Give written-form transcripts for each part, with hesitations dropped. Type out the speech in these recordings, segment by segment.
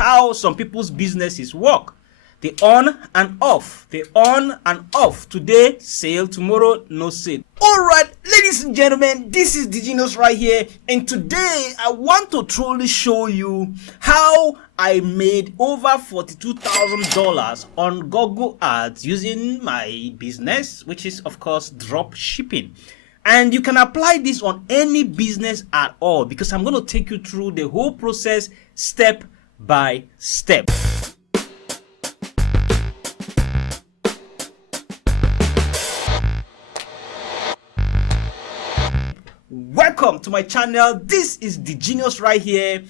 how some people's businesses work. They on and off. They on and off. Today, sale. Tomorrow, no sale. Alright, ladies and gentlemen, this is the Genius right here. And today, I want to truly show you how I made over $42,000 on Google Ads using my business, which is, of course, drop shipping. And you can apply this on any business at all because I'm going to take you through the whole process step by step. Welcome to my channel. This is the Genius right here.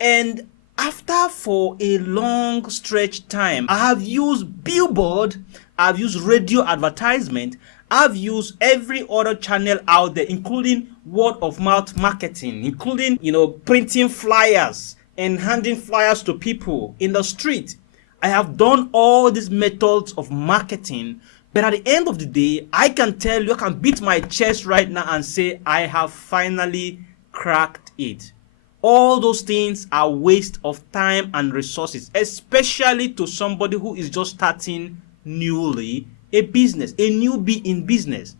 And after for a long stretch time, I have used billboard, I've used radio advertisement, I've used every other channel out there, including word of mouth marketing, including, printing flyers and handing flyers to people in the street. I have done all these methods of marketing, but at the end of the day, I can tell you, I can beat my chest right now and say I have finally cracked it. All those things are waste of time and resources, especially to somebody who is just starting newly a business, a newbie in business.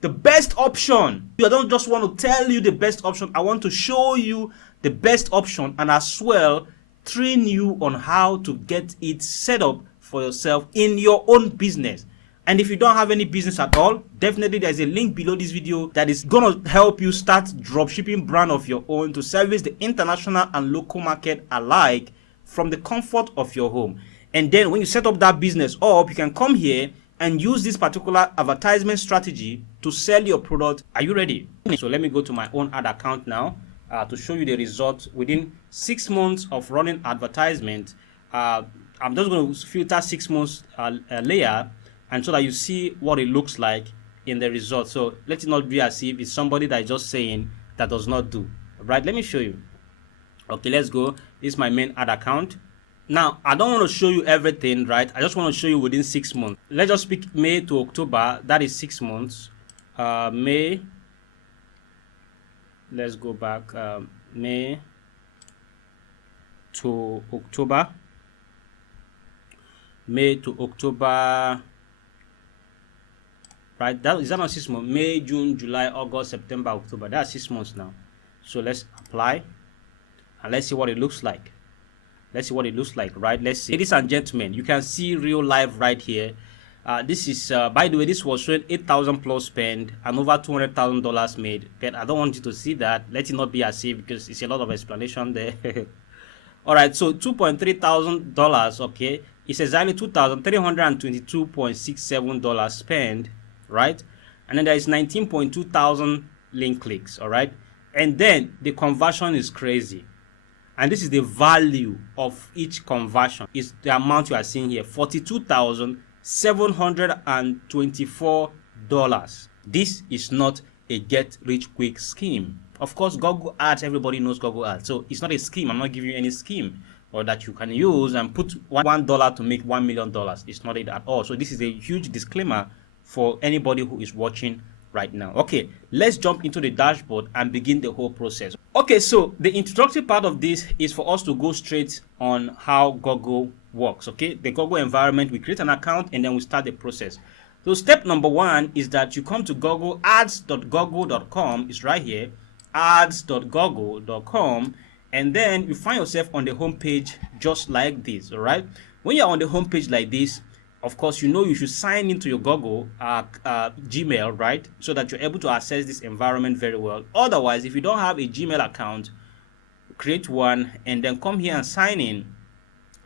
The best option, I don't just want to tell you the best option, I want to show you the best option and as well train you on how to get it set up for yourself in your own business. And if you don't have any business at all, definitely there's a link below this video that is going to help you start dropshipping brand of your own to service the international and local market alike from the comfort of your home. And then when you set up that business up, you can come here and use this particular advertisement strategy to sell your product. Are you ready? So let me go to my own ad account now to show you the results within 6 months of running advertisement. I'm just going to filter 6 months layer, and so that you see what it looks like in the results. So let it not be as if it's somebody that is just saying that does not do. Right? Let me show you. Okay, let's go. This is my main ad account. Now, I don't want to show you everything, right? I just want to show you within 6 months. Let's just pick May to October. That is 6 months. May. Let's go back. May to October. May to October. Right? Is that not 6 months? May, June, July, August, September, October. That's 6 months now. So let's apply. And let's see what it looks like. Let's see what it looks like, right? Let's see. Ladies and gentlemen, you can see real life right here. This is, by the way, this was showing 8,000 plus spend and over $200,000 made. But I don't want you to see that. Let it not be as if because it's a lot of explanation there. All right, so $2,300, okay. It's exactly $2,322.67 spend, right? And then there is 19.2 thousand link clicks, all right. And then the conversion is crazy. And this is the value of each conversion. Is the amount you are seeing here, $42,724. This is not a get-rich-quick scheme. Of course, Google Ads, everybody knows Google Ads. So it's not a scheme. I'm not giving you any scheme or that you can use and put $1 to make $1 million. It's not it at all. So this is a huge disclaimer for anybody who is watching right now. Okay, let's jump into the dashboard and begin the whole process. Okay, so the introductory part of this is for us to go straight on how Google works. Okay, the Google environment, we create an account and then we start the process. So step number one is that you come to Google, ads.google.com is right here, ads.google.com, and then you find yourself on the home page just like this. All right, when you're on the home page like this, of course, you should sign into your Google Gmail, right? So that you're able to access this environment very well. Otherwise, if you don't have a Gmail account, create one and then come here and sign in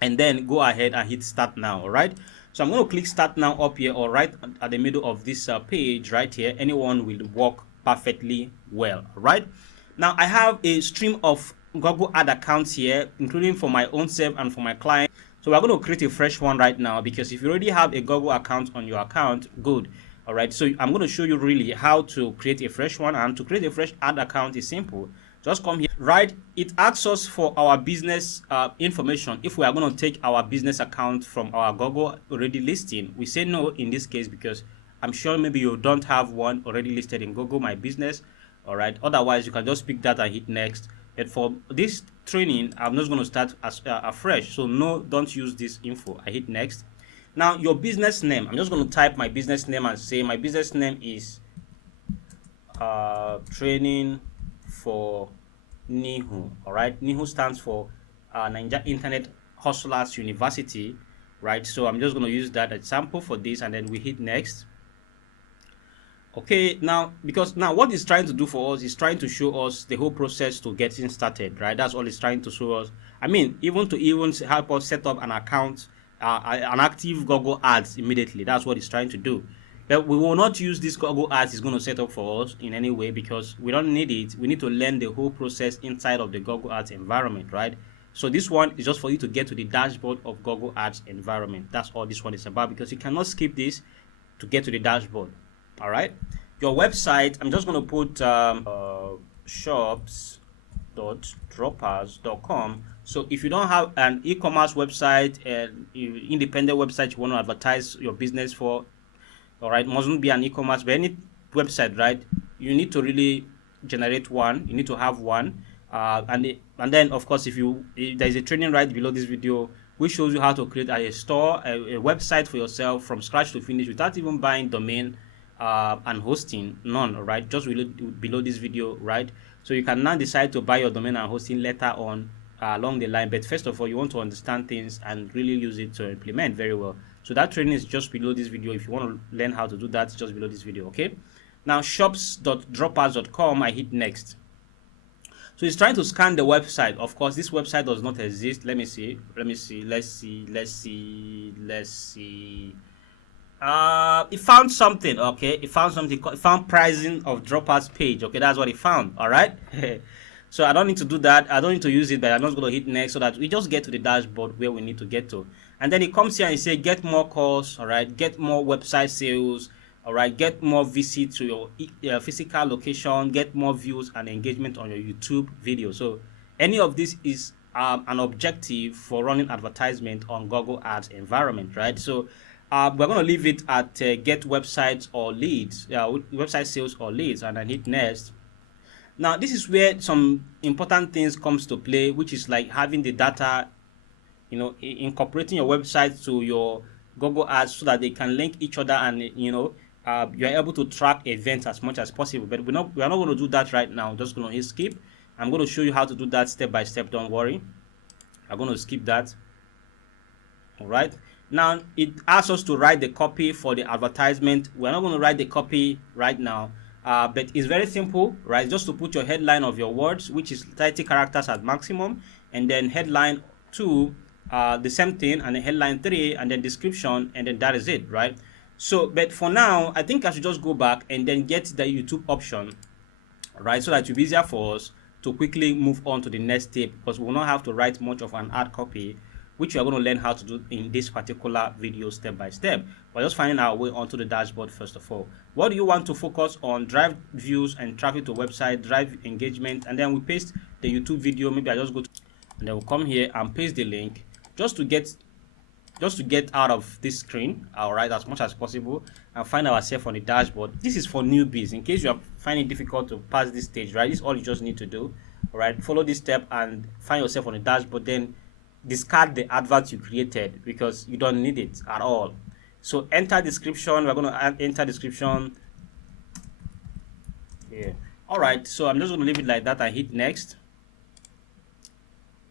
and then go ahead and hit start now, all right? So I'm going to click start now up here or right at the middle of this page right here. Anyone will work perfectly well, all right? Now, I have a stream of Google ad accounts here, including for my own self and for my client. So we're going to create a fresh one right now because if you already have a Google account on your account, good. All right, so I'm going to show you really how to create a fresh one. And to create a fresh ad account is simple. Just come here, right? It asks us for our business information. If we are going to take our business account from our Google already listing, we say no in this case because I'm sure maybe you don't have one already listed in Google My Business. All right, otherwise you can just pick that and hit next. But for this training, I'm just going to start as afresh. So no, don't use this info. I hit next. Now your business name, I'm just going to type my business name and say my business name is training for NIHU. All right, NIHU stands for Nigeria Internet Hustlers University, right? So I'm just going to use that example for this, and then we hit next. Okay, now because now what it's trying to do for us is trying to show us the whole process to getting started, right? That's all it's trying to show us. I mean, even help us set up an account, an active Google Ads immediately. That's what it's trying to do. But we will not use this Google Ads it's going to set up for us in any way, because we don't need it. We need to learn the whole process inside of the Google Ads environment, right? So this one is just for you to get to the dashboard of Google Ads environment. That's all this one is about, because you cannot skip this to get to the dashboard. All right, your website, I'm just going to put shops.droppers.com. So if you don't have an e-commerce website and independent website you want to advertise your business for, all right, mustn't be an e-commerce, but any website, right, you need to really generate one. You need to have one, and then of course if there is a training right below this video which shows you how to create a store, a website for yourself from scratch to finish without even buying domain and hosting, none. Right, just below this video, right? So you can now decide to buy your domain and hosting later on along the line, but first of all you want to understand things and really use it to implement very well. So that training is just below this video. If you want to learn how to do that, it's just below this video. Okay, now shops.droppers.com, I hit next. So it's trying to scan the website. Of course this website does not exist. Let's see. It found something. Okay, it found something. It found pricing of droppers page. Okay, that's what it found. All right. So I don't need to do that. I don't need to use it, but I'm just going to hit next so that we just get to the dashboard where we need to get to. And then it comes here and it says get more calls. All right, get more website sales. All right, get more visits to your physical location, get more views and engagement on your YouTube video. So any of this is an objective for running advertisement on Google Ads environment, right? So we're going to leave it at get websites or leads, website sales or leads, and then hit next. Now this is where some important things comes to play, which is like having the data, you know, incorporating your website to your Google Ads so that they can link each other, and you know, you're able to track events as much as possible. But we're not going to do that right now. I'm just going to hit skip. I'm going to show you how to do that step by step. Don't worry. I'm going to skip that. All right. Now it asks us to write the copy for the advertisement. We're not going to write the copy right now, but it's very simple, right? Just to put your headline of your words, which is 30 characters at maximum, and then headline 2, the same thing, and then headline 3, and then description, and then that is it, right? So, but for now, I think I should just go back and then get the YouTube option, right? So that it will be easier for us to quickly move on to the next step, because we will not have to write much of an ad copy, which we are going to learn how to do in this particular video step by step. We're just finding our way onto the dashboard first of all. What do you want to focus on? Drive views and traffic to website, drive engagement, and then we paste the YouTube video. Maybe I just go to, and then we'll come here and paste the link just to get out of this screen, all right, as much as possible, and find ourselves on the dashboard. This is for newbies, in case you are finding it difficult to pass this stage, right? This is all you just need to do. All right, follow this step and find yourself on the dashboard, then discard the advert you created because you don't need it at all. So enter description. We're going to enter description here. All right, so I'm just going to leave it like that and hit next.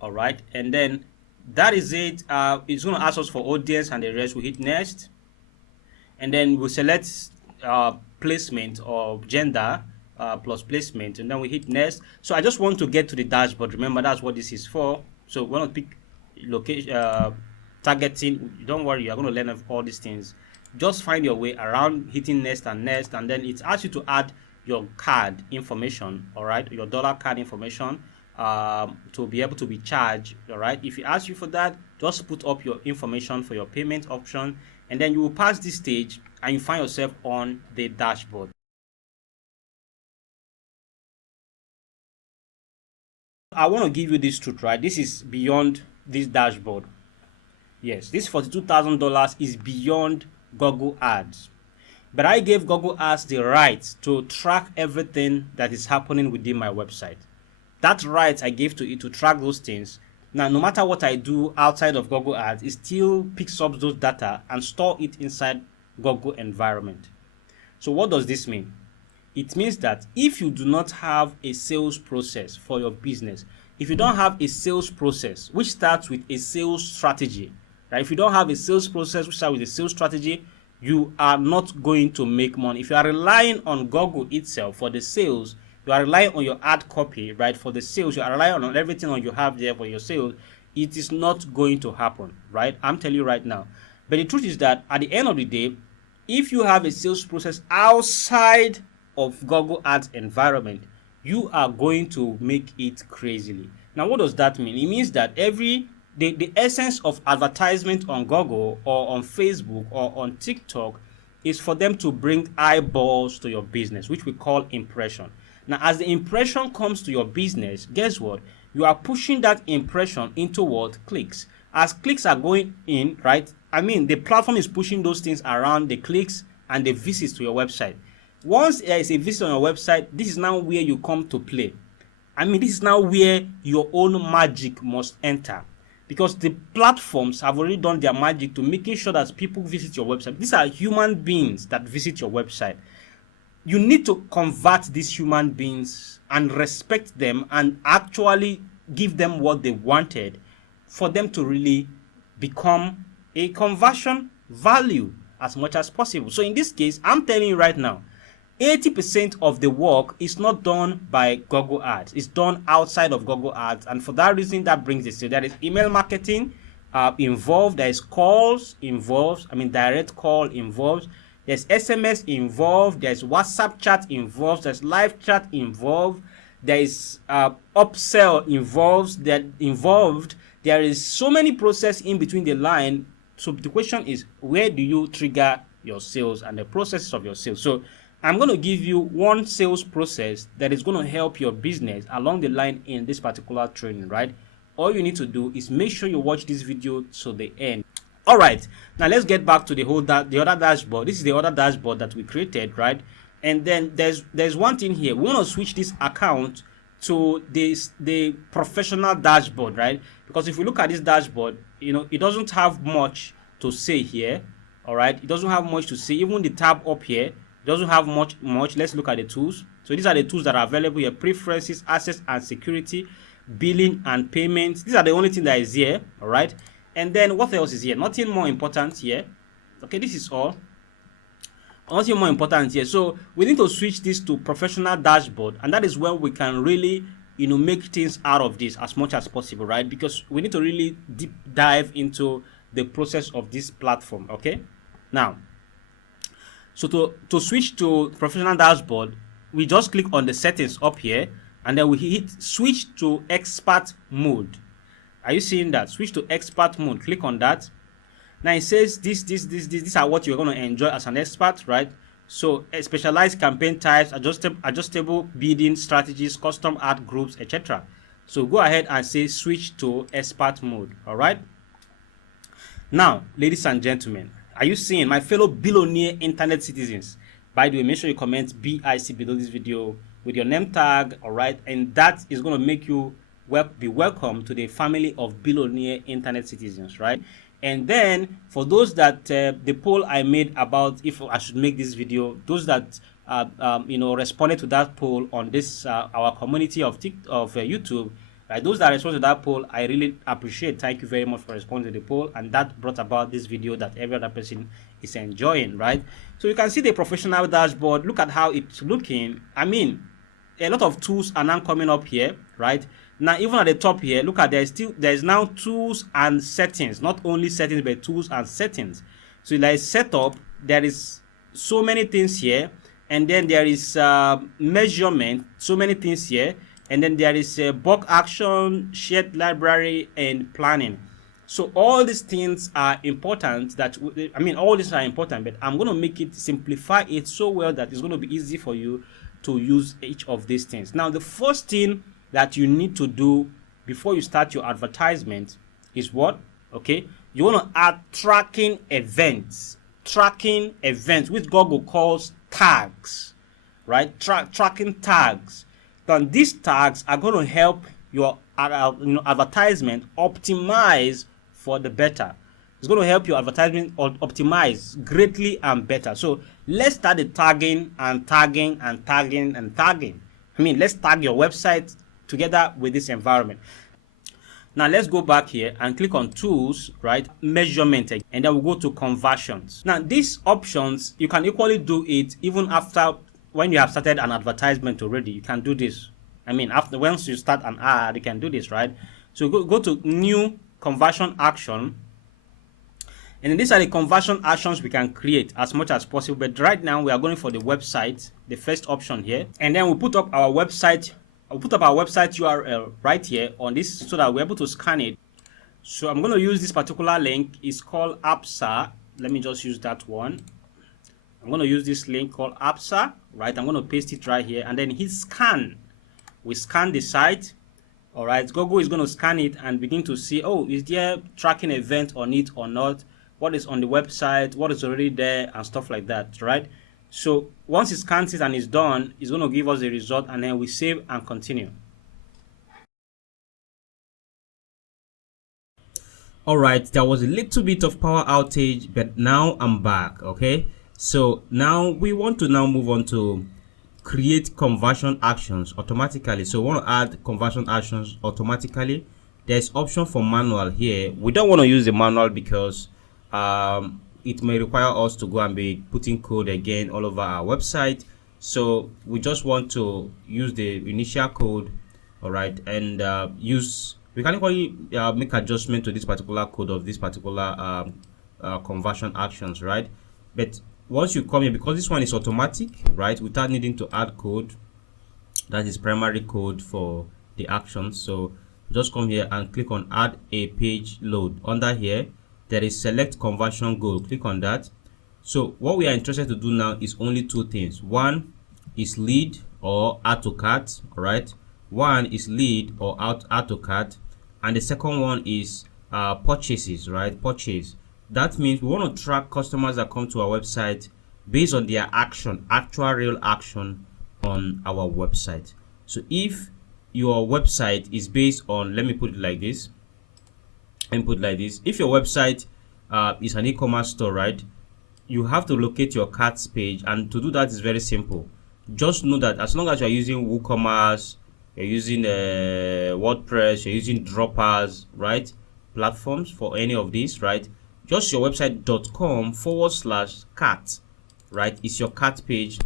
All right, and then that is it. It's going to ask us for audience and the rest. We hit next, and then we select placement or gender plus placement, and then we hit next. So I just want to get to the dashboard. Remember, that's what this is for. So we're going to pick location, targeting. Don't worry, you're going to learn all these things. Just find your way around, hitting next, and then it asks you to add your card information, all right, your dollar card information, to be able to be charged. All right, if it asks you for that, just put up your information for your payment option, and then you will pass this stage and you find yourself on the dashboard. I want to give you this truth, right? This is beyond this dashboard. Yes, this $42,000 is beyond Google Ads, but I gave Google Ads the right to track everything that is happening within my website. that right I gave to it to track those things. Now, no matter what I do outside of Google Ads, it still picks up those data and store it inside Google environment. So what does this mean? It means that if you do not have a sales process for your business, if you don't have a sales process which starts with a sales strategy, right? If you don't have a sales process which starts with a sales strategy, you are not going to make money. If you are relying on Google itself for the sales, you are relying on your ad copy, right? For the sales, you are relying on everything on you have there for your sales. It is not going to happen, right? I'm telling you right now. But the truth is that at the end of the day, if you have a sales process outside of Google Ads environment, you are going to make it crazily. Now, what does that mean? It means that the essence of advertisement on Google or on Facebook or on TikTok is for them to bring eyeballs to your business, which we call impression. Now, as the impression comes to your business, guess what? You are pushing that impression into what? Clicks. As clicks are going in, right? I mean, the platform is pushing those things around the clicks and the visits to your website. Once there is a visit on your website, this is now where you come to play. I mean, this is now where your own magic must enter, because the platforms have already done their magic to making sure that people visit your website. These are human beings that visit your website. You need to convert these human beings and respect them and actually give them what they wanted for them to really become a conversion value as much as possible. So in this case, I'm telling you right now, 80% of the work is not done by Google Ads. It's done outside of Google Ads. And for that reason, that brings it. So there is email marketing involved. There is calls involved. I mean, direct call involved. There's SMS involved. There's WhatsApp chat involved. There's live chat involved. There is upsell involved. There is so many process in between the line. So the question is, where do you trigger your sales and the process of your sales? So I'm going to give you one sales process that is going to help your business along the line in this particular training, right? All you need to do is make sure you watch this video to the end. All right, now let's get back to the other dashboard. This is the other dashboard that we created, right? And then there's one thing here. We want to switch this account to the professional dashboard, right? Because if you look at this dashboard, it doesn't have much to say here. All right, it doesn't have much to say. Even the tab up here, it doesn't have much. Let's look at the tools. So these are the tools that are available here: preferences, access and security, billing and payments. These are the only thing that is here. All right. And then what else is here? Nothing more important here. Okay, this is all. Nothing more important here. So we need to switch this to professional dashboard, and that is where we can really, make things out of this as much as possible, right? Because we need to really deep dive into the process of this platform. Okay. Now, so to switch to professional dashboard, we just click on the settings up here, and then we hit switch to expert mode. Are you seeing that? Switch to expert mode. Click on that. Now it says these are what you're going to enjoy as an expert, right? So specialized campaign types, adjustable bidding strategies, custom ad groups, etc. So go ahead and say switch to expert mode. All right. Now, ladies and gentlemen, are you seeing, my fellow billionaire internet citizens? By the way, make sure you comment BIC below this video with your name tag. All right, and that is going to make you be welcome to the family of billionaire internet citizens, right? And then for those that the poll I made about if I should make this video, those that responded to that poll on this our community of YouTube, right? Those that responded to that poll, I really appreciate. Thank you very much for responding to the poll, and that brought about this video that every other person is enjoying, right? So you can see the professional dashboard. Look at how it's looking. I mean, a lot of tools are now coming up here, right? Now, even at the top here, look at there's now tools and settings, not only settings, but tools and settings. So there is setup, there is so many things here, and then there is measurement, so many things here, and then there is bulk action, shared library, and planning. So all these things are important. All these are important, but I'm going to make it, simplify it so well that it's going to be easy for you to use each of these things. Now, the first thing that you need to do before you start your advertisement is what? Okay, you want to add tracking events, which Google calls tags, right? Tracking tags. then these tags are going to help your advertisement optimize for the better. It's going to help your advertisement optimize greatly and better. So let's start the tagging and tagging and tagging and tagging. Let's tag your website together with this environment. Now let's go back here and click on tools, right? Measurement, and then we'll go to conversions. Now these options, you can equally do it even after when you have started an advertisement already. You can do this. After once you start an ad, you can do this, right? So go to new conversion action. And these are the conversion actions we can create as much as possible. But right now we are going for the website, the first option here. And then we put up our website. I'll put up our website URL right here on this so that we're able to scan it. So I'm going to use this particular link. It's called APSA. Let me just use that one. I'm going to use this link called APSA, right? I'm going to paste it right here and then hit scan. We scan the site. All right, Google is going to scan it and begin to see, oh, is there tracking event on it or not? What is on the website, what is already there, and stuff like that, right? So once it scans it and it's done, it's going to give us the result, and then we save and continue. All right, there was a little bit of power outage, but now I'm back. Okay, so now we want to move on to create conversion actions automatically. So we want to add conversion actions automatically. There's option for manual here. We don't want to use the manual because it may require us to go and be putting code again all over our website. So we just want to use the initial code, all right, and we can equally make adjustment to this particular code of this particular conversion actions, right? But once you come here, because this one is automatic, right, without needing to add code, that is primary code for the actions. So just come here and click on add a page load. Under here there is select conversion goal. Click on that. So what we are interested to do now is only two things. One is lead or add to cart. All right, one is lead or add to cart, and the second one is purchases, right? Purchase. That means we want to track customers that come to our website based on their action, actual real action on our website. So if your website is based on, let me put it like this, if your website is an e-commerce store, right, you have to locate your carts page, and to do that is very simple. Just know that as long as you're using WooCommerce, you're using WordPress, you're using Droppers, right, platforms for any of these, right, just your website.com/cart, right, is your cart page,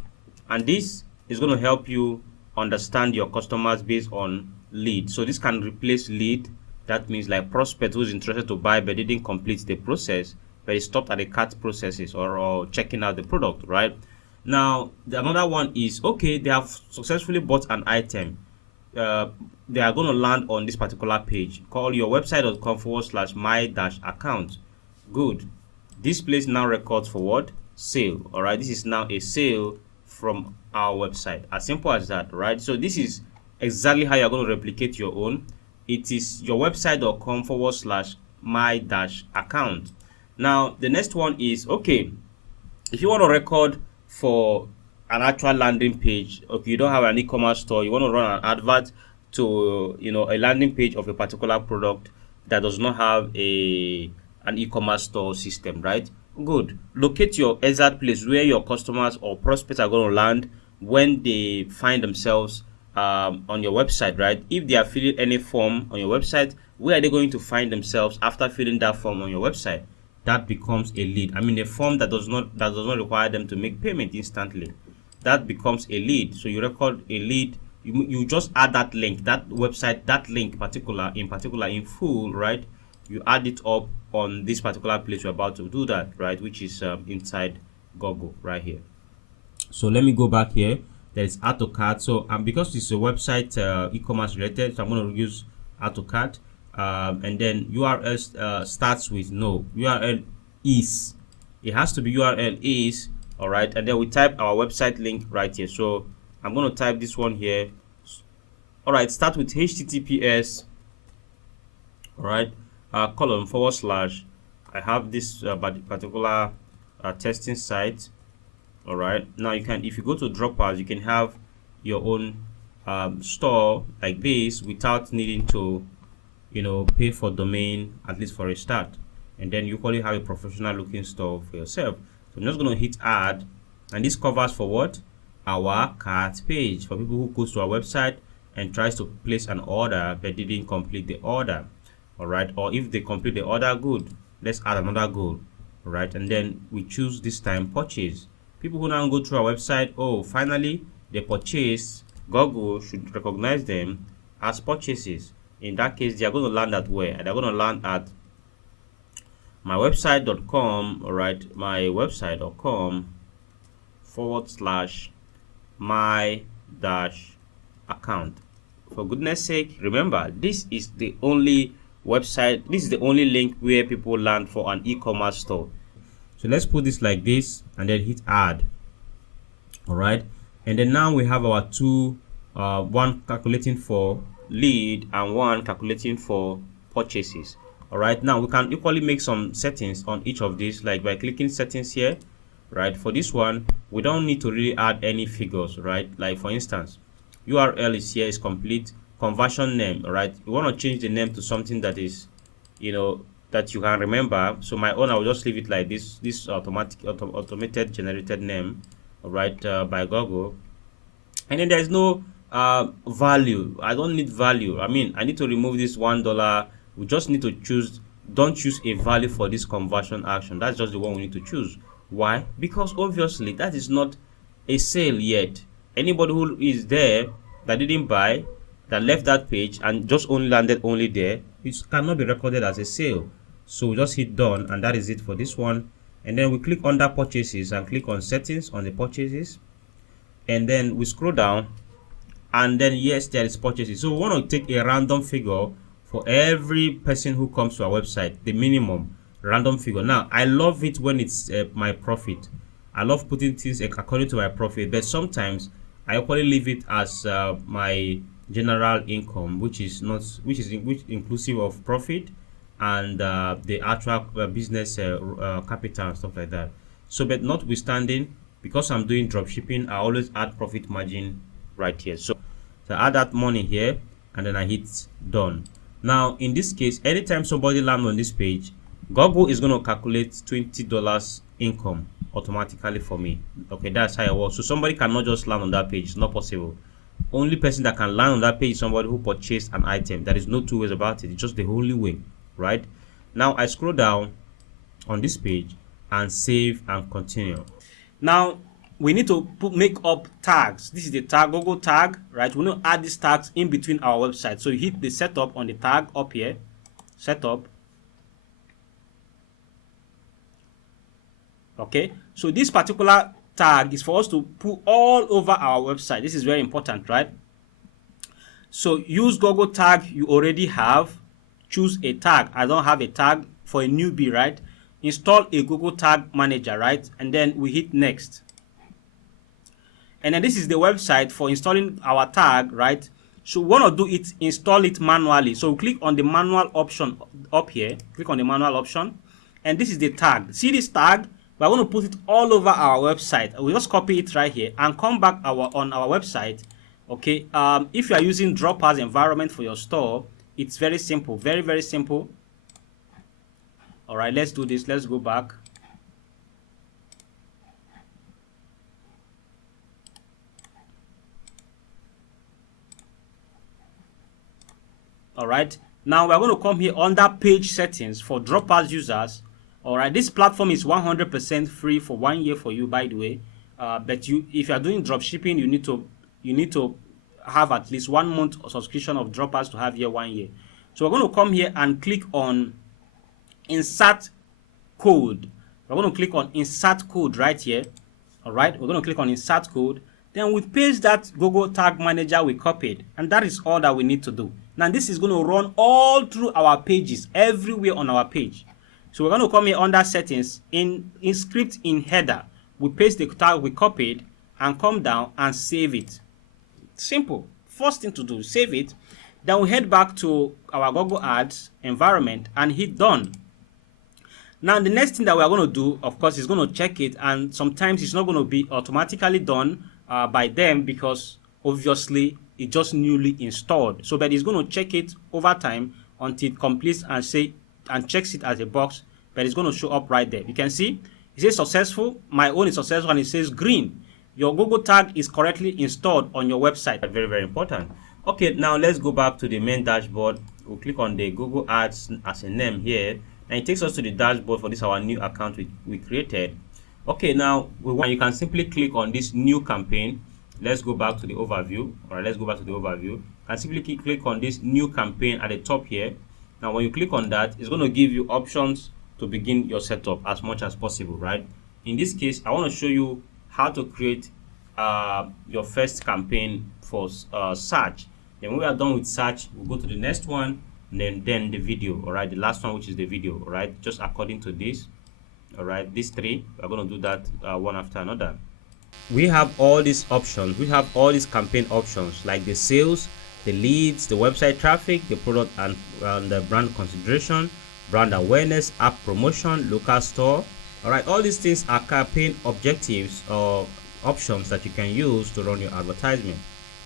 and this is going to help you understand your customers based on lead. So this can replace lead. That means like prospect who's interested to buy but didn't complete the process, but he stopped at the cart processes or checking out the product, right? Now another one is, okay, they have successfully bought an item. They are going to land on this particular page. Call your website.com/my-account. Good. This place now records for what? Sale. All right, this is now a sale from our website. As simple as that, right? So this is exactly how you're going to replicate your own. It is your website.com/my-account. Now the next one is, okay, if you want to record for an actual landing page, okay, you don't have an e-commerce store, you want to run an advert to a landing page of a particular product that does not have an e-commerce store system, right? Good. Locate your exact place where your customers or prospects are going to land when they find themselves on your website, right? If they are filling any form on your website, where are they going to find themselves after filling that form on your website? That becomes a lead. A form that does not require them to make payment instantly, that becomes a lead. So you record a lead. You just add that link, that website, that link in full, right? You add it up on this particular place we're about to do that, right? Which is inside Google right here. So let me go back here. There's add to cart. So because it's a website e-commerce related, so I'm going to use add to cart. And then URL starts with no. URL is. It has to be URL is. All right. And then we type our website link right here. So I'm going to type this one here. All right. Start with HTTPS. All right. Column / I have this particular testing site. All right. Now you can, if you go to Dropshippers, you can have your own store like this without needing to, pay for domain, at least for a start. And then you probably have a professional looking store for yourself. So I'm just going to hit add, and this covers for what? Our cart page, for people who goes to our website and tries to place an order but didn't complete the order. All right, or if they complete the order, good, let's add another goal. All right, and then we choose this time purchase. People who now go through our website, oh, finally they purchase, Google should recognize them as purchases. In that case, they are going to land at where? They're going to land at mywebsite.com. all right, mywebsite.com/my-account. For goodness sake, remember, this is the only website, this is the only link where people land for an e-commerce store. So let's put this like this and then hit add. All right, and then now we have our two, one calculating for lead and one calculating for purchases. All right, now we can equally make some settings on each of these, like by clicking settings here. Right, for this one we don't need to really add any figures, right? Like for instance, URL is here, is complete. Conversion name, all right, you want to change the name to something that is, that you can remember. So my own, I will just leave it like this, automated generated name, all right, by Google. And then there's no value. I don't need value. I mean, I need to remove this $1. We just need to choose, don't choose a value for this conversion action. That's just the one we need to choose. Why? Because obviously that is not a sale yet. Anybody who is there that didn't buy, that left that page and just only landed only there, it cannot be recorded as a sale. So we just hit done, and that is it for this one. And then we click under purchases and click on settings on the purchases, and then we scroll down, and then yes, there is purchases. So we want to take a random figure for every person who comes to our website, the minimum random figure. Now I love it when it's my profit. I love putting things according to my profit, but sometimes I probably leave it as my general income, which is inclusive of profit and the actual business capital and stuff like that. So, but notwithstanding, because I'm doing drop shipping, I always add profit margin right here. So I add that money here, and then I hit done. Now in this case, anytime somebody lands on this page, Google is going to calculate $20 income automatically for me. Okay, that's how it works. So somebody cannot just land on that page. It's not possible. Only person that can land on that page is somebody who purchased an item. There is no two ways about it. It's just the only way, right? Now I scroll down on this page and save and continue. Now we need to make up tags. This is the tag, Google tag, right? We need to add these tags in between our website. So you hit the setup on the tag up here, setup. Okay, so this particular tag is for us to put all over our website. This is very important, right? So use Google tag you already have. Choose a tag. I don't have a tag for a newbie, right? Install a Google Tag Manager, right? And then we hit next. And then this is the website for installing our tag, right? So we want to do it, install it manually. So click on the manual option up here. Click on the manual option. And this is the tag. See this tag? We're going to put it all over our website. We just copy it right here and come back on our website. Okay, if you are using Dropshippers environment for your store, it's very simple, very, very simple. All right, let's do this. Let's go back. All right, now we're going to come here under page settings for Dropshippers users. All right, this platform is 100% free for 1 year for you, by the way. But if you are doing drop shipping, you need to have at least 1 month of subscription of Dropshippers to have here 1 year. So we're going to come here and click on insert code. We're going to click on insert code right here. All right, we're going to click on insert code. Then we paste that Google Tag Manager we copied, and that is all that we need to do. Now this is going to run all through our pages, everywhere on our page. So we're going to come here under settings, in script in header. We paste the tag we copied and come down and save it. Simple. First thing to do, save it. Then we head back to our Google Ads environment and hit done. Now the next thing that we are going to do, of course, is going to check it, and sometimes it's not going to be automatically done by them, because obviously it's just newly installed. So but it's going to check it over time until it completes and checks it as a box, but it's going to show up right there. You can see it says successful. My own is successful, and it says green. Your Google tag is correctly installed on your website. Very, very important. Okay, now let's go back to the main dashboard. We'll click on the Google Ads as a name here, and it takes us to the dashboard for this our new account we created. Okay, now you can simply click on this new campaign. Let's go back to the overview. All right, let's go back to the overview. You can simply click on this new campaign at the top here. Now when you click on that, it's going to give you options to begin your setup as much as possible, right? In this case, I want to show you how to create your first campaign for search. Then when we are done with search, we'll go to the next one, and then the video. All right, the last one, which is the video. All right, just according to this. All right, these three, we're going to do that one after another. We have all these options. We have all these campaign options like the sales, the leads, the website traffic, the product and the brand consideration, brand awareness, app promotion, local store. All right, all these things are campaign objectives or options that you can use to run your advertisement.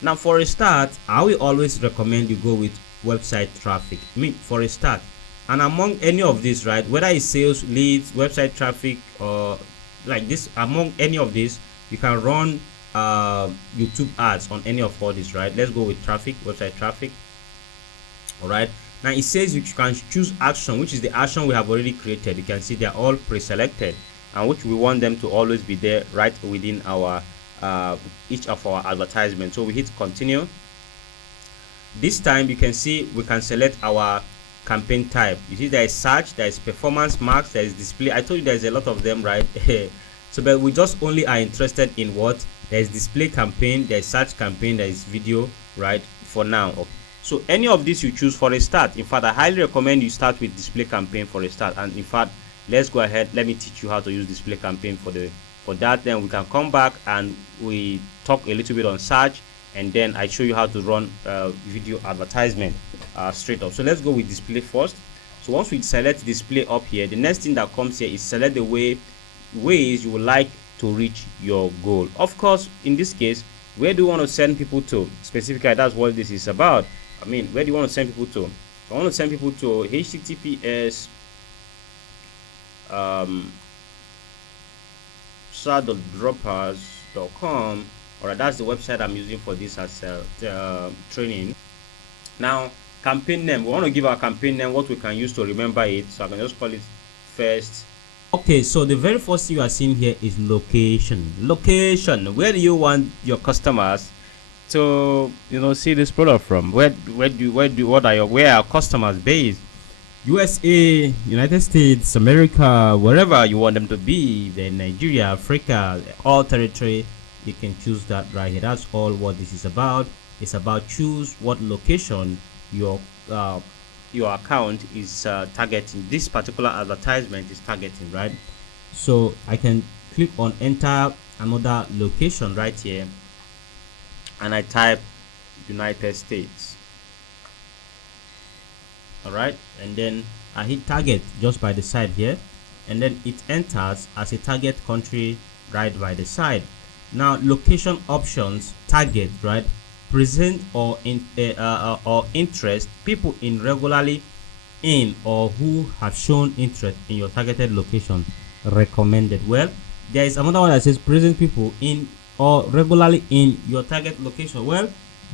Now for a start, I will always recommend you go with website traffic. I mean, for a start, and among any of these, right, whether it's sales, leads, website traffic, or like this, among any of these, you can run YouTube ads on any of all these, right? Let's go with traffic, website traffic. All right, now it says you can choose action, which is the action we have already created. You can see they're all pre-selected, and which we want them to always be there right within our each of our advertisements. So we hit continue. This time you can see we can select our campaign type. You see there is search, there is performance marks, there is display. I told you there's a lot of them, right? So but we just only are interested in what there is display campaign, there is search campaign, there is video, right? For now. Okay. So any of these you choose for a start. In fact, I highly recommend you start with display campaign for a start. And in fact, let's go ahead, let me teach you how to use display campaign for that. Then we can come back and we talk a little bit on search, and then I show you how to run video advertisement straight up. So let's go with display first. So once we select display up here, the next thing that comes here is select the ways you would like to reach your goal. Of course, in this case, where do you want to send people to specifically? That's what this is about. I mean, where do you want to send people to? I want to send people to https droppers.com. All right, that's the website I'm using for this as training. Now, campaign name, we want to give our campaign name what we can use to remember it, so I can just call it first. Okay, so the very first thing you are seeing here is location. Where do you want your customers to see this product from? Where are customers based? USA, United States, America, wherever you want them to be, then Nigeria, Africa, all territory, you can choose that right here. That's all what this is about. It's about choose what location your account is targeting. This particular advertisement is targeting, right? So I can click on enter another location right here, and I type United States. All right, and then I hit target just by the side here, and then it enters as a target country right by the side. Now location options, target, right, present or interest people in regularly in or who have shown interest in your targeted location, recommended. Well, there is another one that says present people in or regularly in your target location. Well,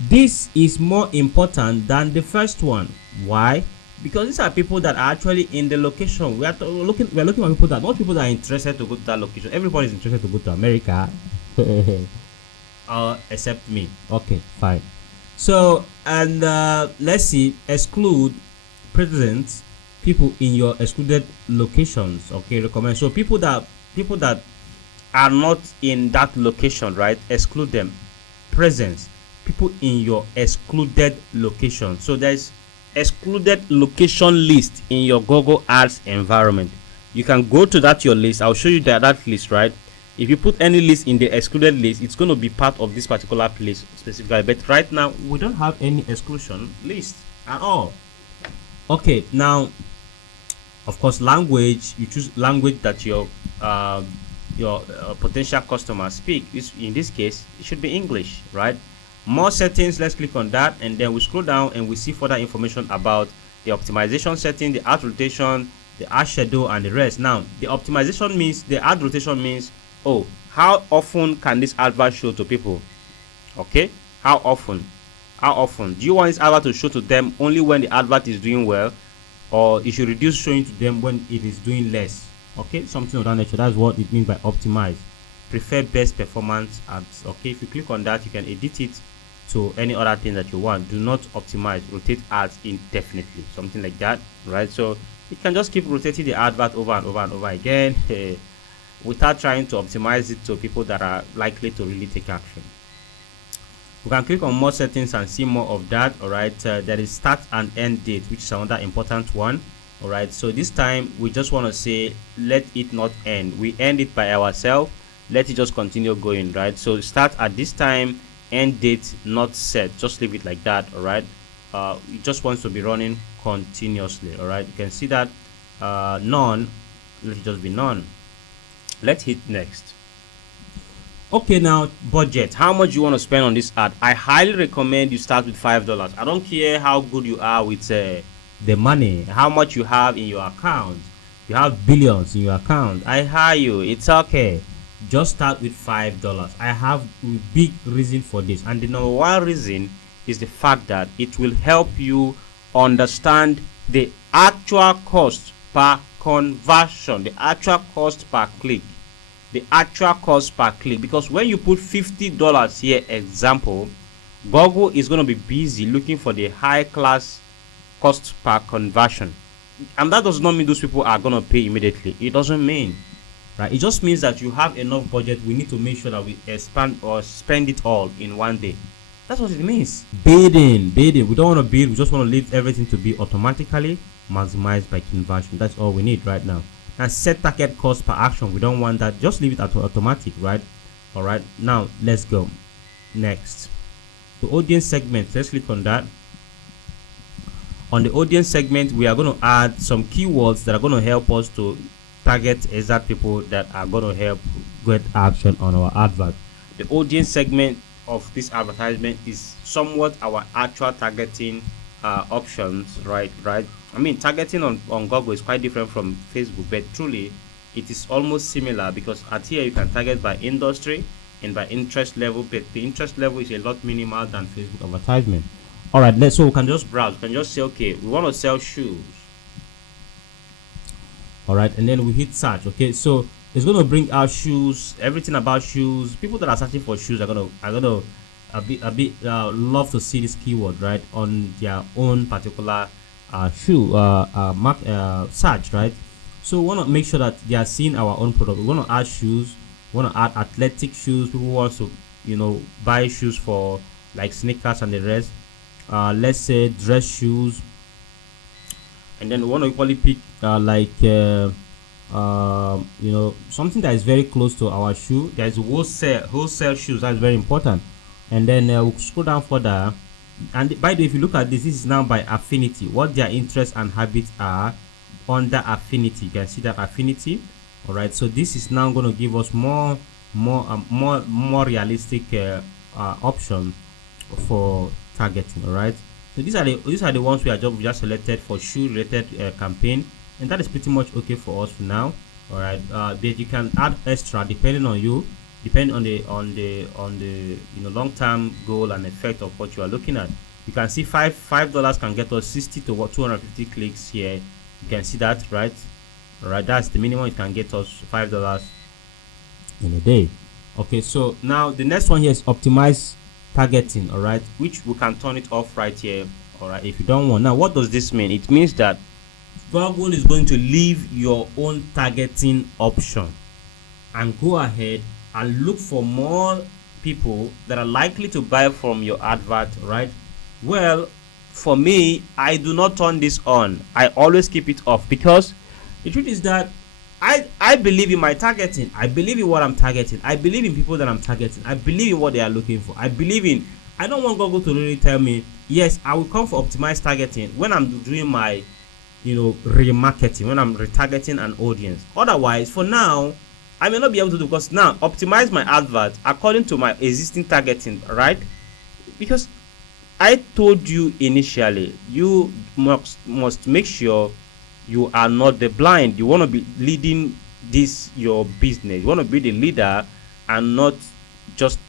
this is more important than the first one. Why? Because these are people that are actually in the location. We're looking at people that not people that are interested to go to that location. Everybody is interested to go to America, except me. Okay, fine. So and let's see, exclude present people in your excluded locations. Okay, recommend. So people that are not in that location, right? Exclude them. Presence people in your excluded location. So there's excluded location list in your Google Ads environment. You can go to your list. I'll show you that list, right? If you put any list in the excluded list, it's going to be part of this particular place specifically. But right now we don't have any exclusion list at all. Okay, now of course language, you choose language that your potential customers speak. In this case it should be English, right? More settings, let's click on that, and then we scroll down and we see further information about the optimization setting, the ad rotation, the ad schedule, and the rest. Now the optimization means, the ad rotation means, oh, how often can this advert show to people? Okay, how often do you want this advert to show to them only when the advert is doing well, or it should reduce showing to them when it is doing less? Okay, something of that nature. That's what it means by optimize. Prefer best performance ads. Okay, if you click on that, you can edit it to any other thing that you want. Do not optimize, rotate ads indefinitely, something like that, right? So you can just keep rotating the advert over and over and over again without trying to optimize it to people that are likely to really take action. We can click on more settings and see more of that. All right, there is start and end date, which is another important one. All right, so this time we just want to say let it not end. We end it by ourselves, let it just continue going, right? So start at this time, end date not set, just leave it like that. All right, it just wants to be running continuously. All right, you can see that none, let it just be none. Let's hit next. Okay, now budget. How much you want to spend on this ad? I highly recommend you start with $5. I don't care how good you are with the money, how much you have in your account. You have billions in your account, I hire you, it's okay. Just start with $5. I have a big reason for this, and the number one reason is the fact that it will help you understand the actual cost per conversion, the actual cost per click, the actual cost per click. Because when you put $50 here, example, Google is going to be busy looking for the high class cost per conversion, and that does not mean those people are going to pay immediately. It doesn't mean, right? It just means that you have enough budget. We need to make sure that we expand or spend it all in one day. That's what it means. Bidding. We don't want to bid, we just want to leave everything to be automatically maximized by conversion. That's all we need right now. And set target cost per action, we don't want that, just leave it at automatic, right? All right, now let's go next. The audience segment, let's click on that. On the audience segment, we are going to add some keywords that are going to help us to target exact people that are going to help get action on our advert. The audience segment of this advertisement is somewhat our actual targeting options, right? I mean, targeting on Google is quite different from Facebook, but truly it is almost similar, because at here you can target by industry and by interest level, but the interest level is a lot minimal than Facebook advertisement. All right, so we can just browse. We can just say, okay, we want to sell shoes. All right, and then we hit search. Okay, so it's going to bring out shoes, everything about shoes. People that are searching for shoes are gonna love to see this keyword, right, on their own particular shoe search, right? So we want to make sure that they are seeing our own product. We want to add shoes. We want to add athletic shoes. People want to, buy shoes for like sneakers and the rest. Let's say dress shoes, and then we want to equally pick something that is very close to our shoe. There's wholesale shoes, that's very important. And then we'll scroll down further, and by the way, if you look at this is now by affinity, what their interests and habits are under affinity. You can see that affinity. All right, so this is now going to give us more realistic option for targeting. All right, so these are the ones we just selected for shoe related campaign, and that is pretty much okay for us for now. All right, but you can add extra depending on the long-term goal and effect of what you are looking at. You can see $5 can get us 60 to 250 clicks here. You can see that, right? All right, that's the minimum. It can get us $5 in a day. Okay, so now the next one here is optimize targeting. All right, which we can turn it off right here. All right, if you don't want. Now what does this mean? It means that Google is going to leave your own targeting option and go ahead and look for more people that are likely to buy from your advert, right? Well, for me, I do not turn this on. I always keep it off, because the truth is that I believe in my targeting. I believe in what I'm targeting. I believe in people that I'm targeting. I believe in what they are looking for. I don't want Google to really tell me, yes, I will come for optimized targeting when I'm doing my remarketing, when I'm retargeting an audience. Otherwise, for now, I may not be able to do, because now optimize my advert according to my existing targeting, right? because I told you initially, you must make sure you are not the blind. You want to be leading this your business. You want to be the leader and not just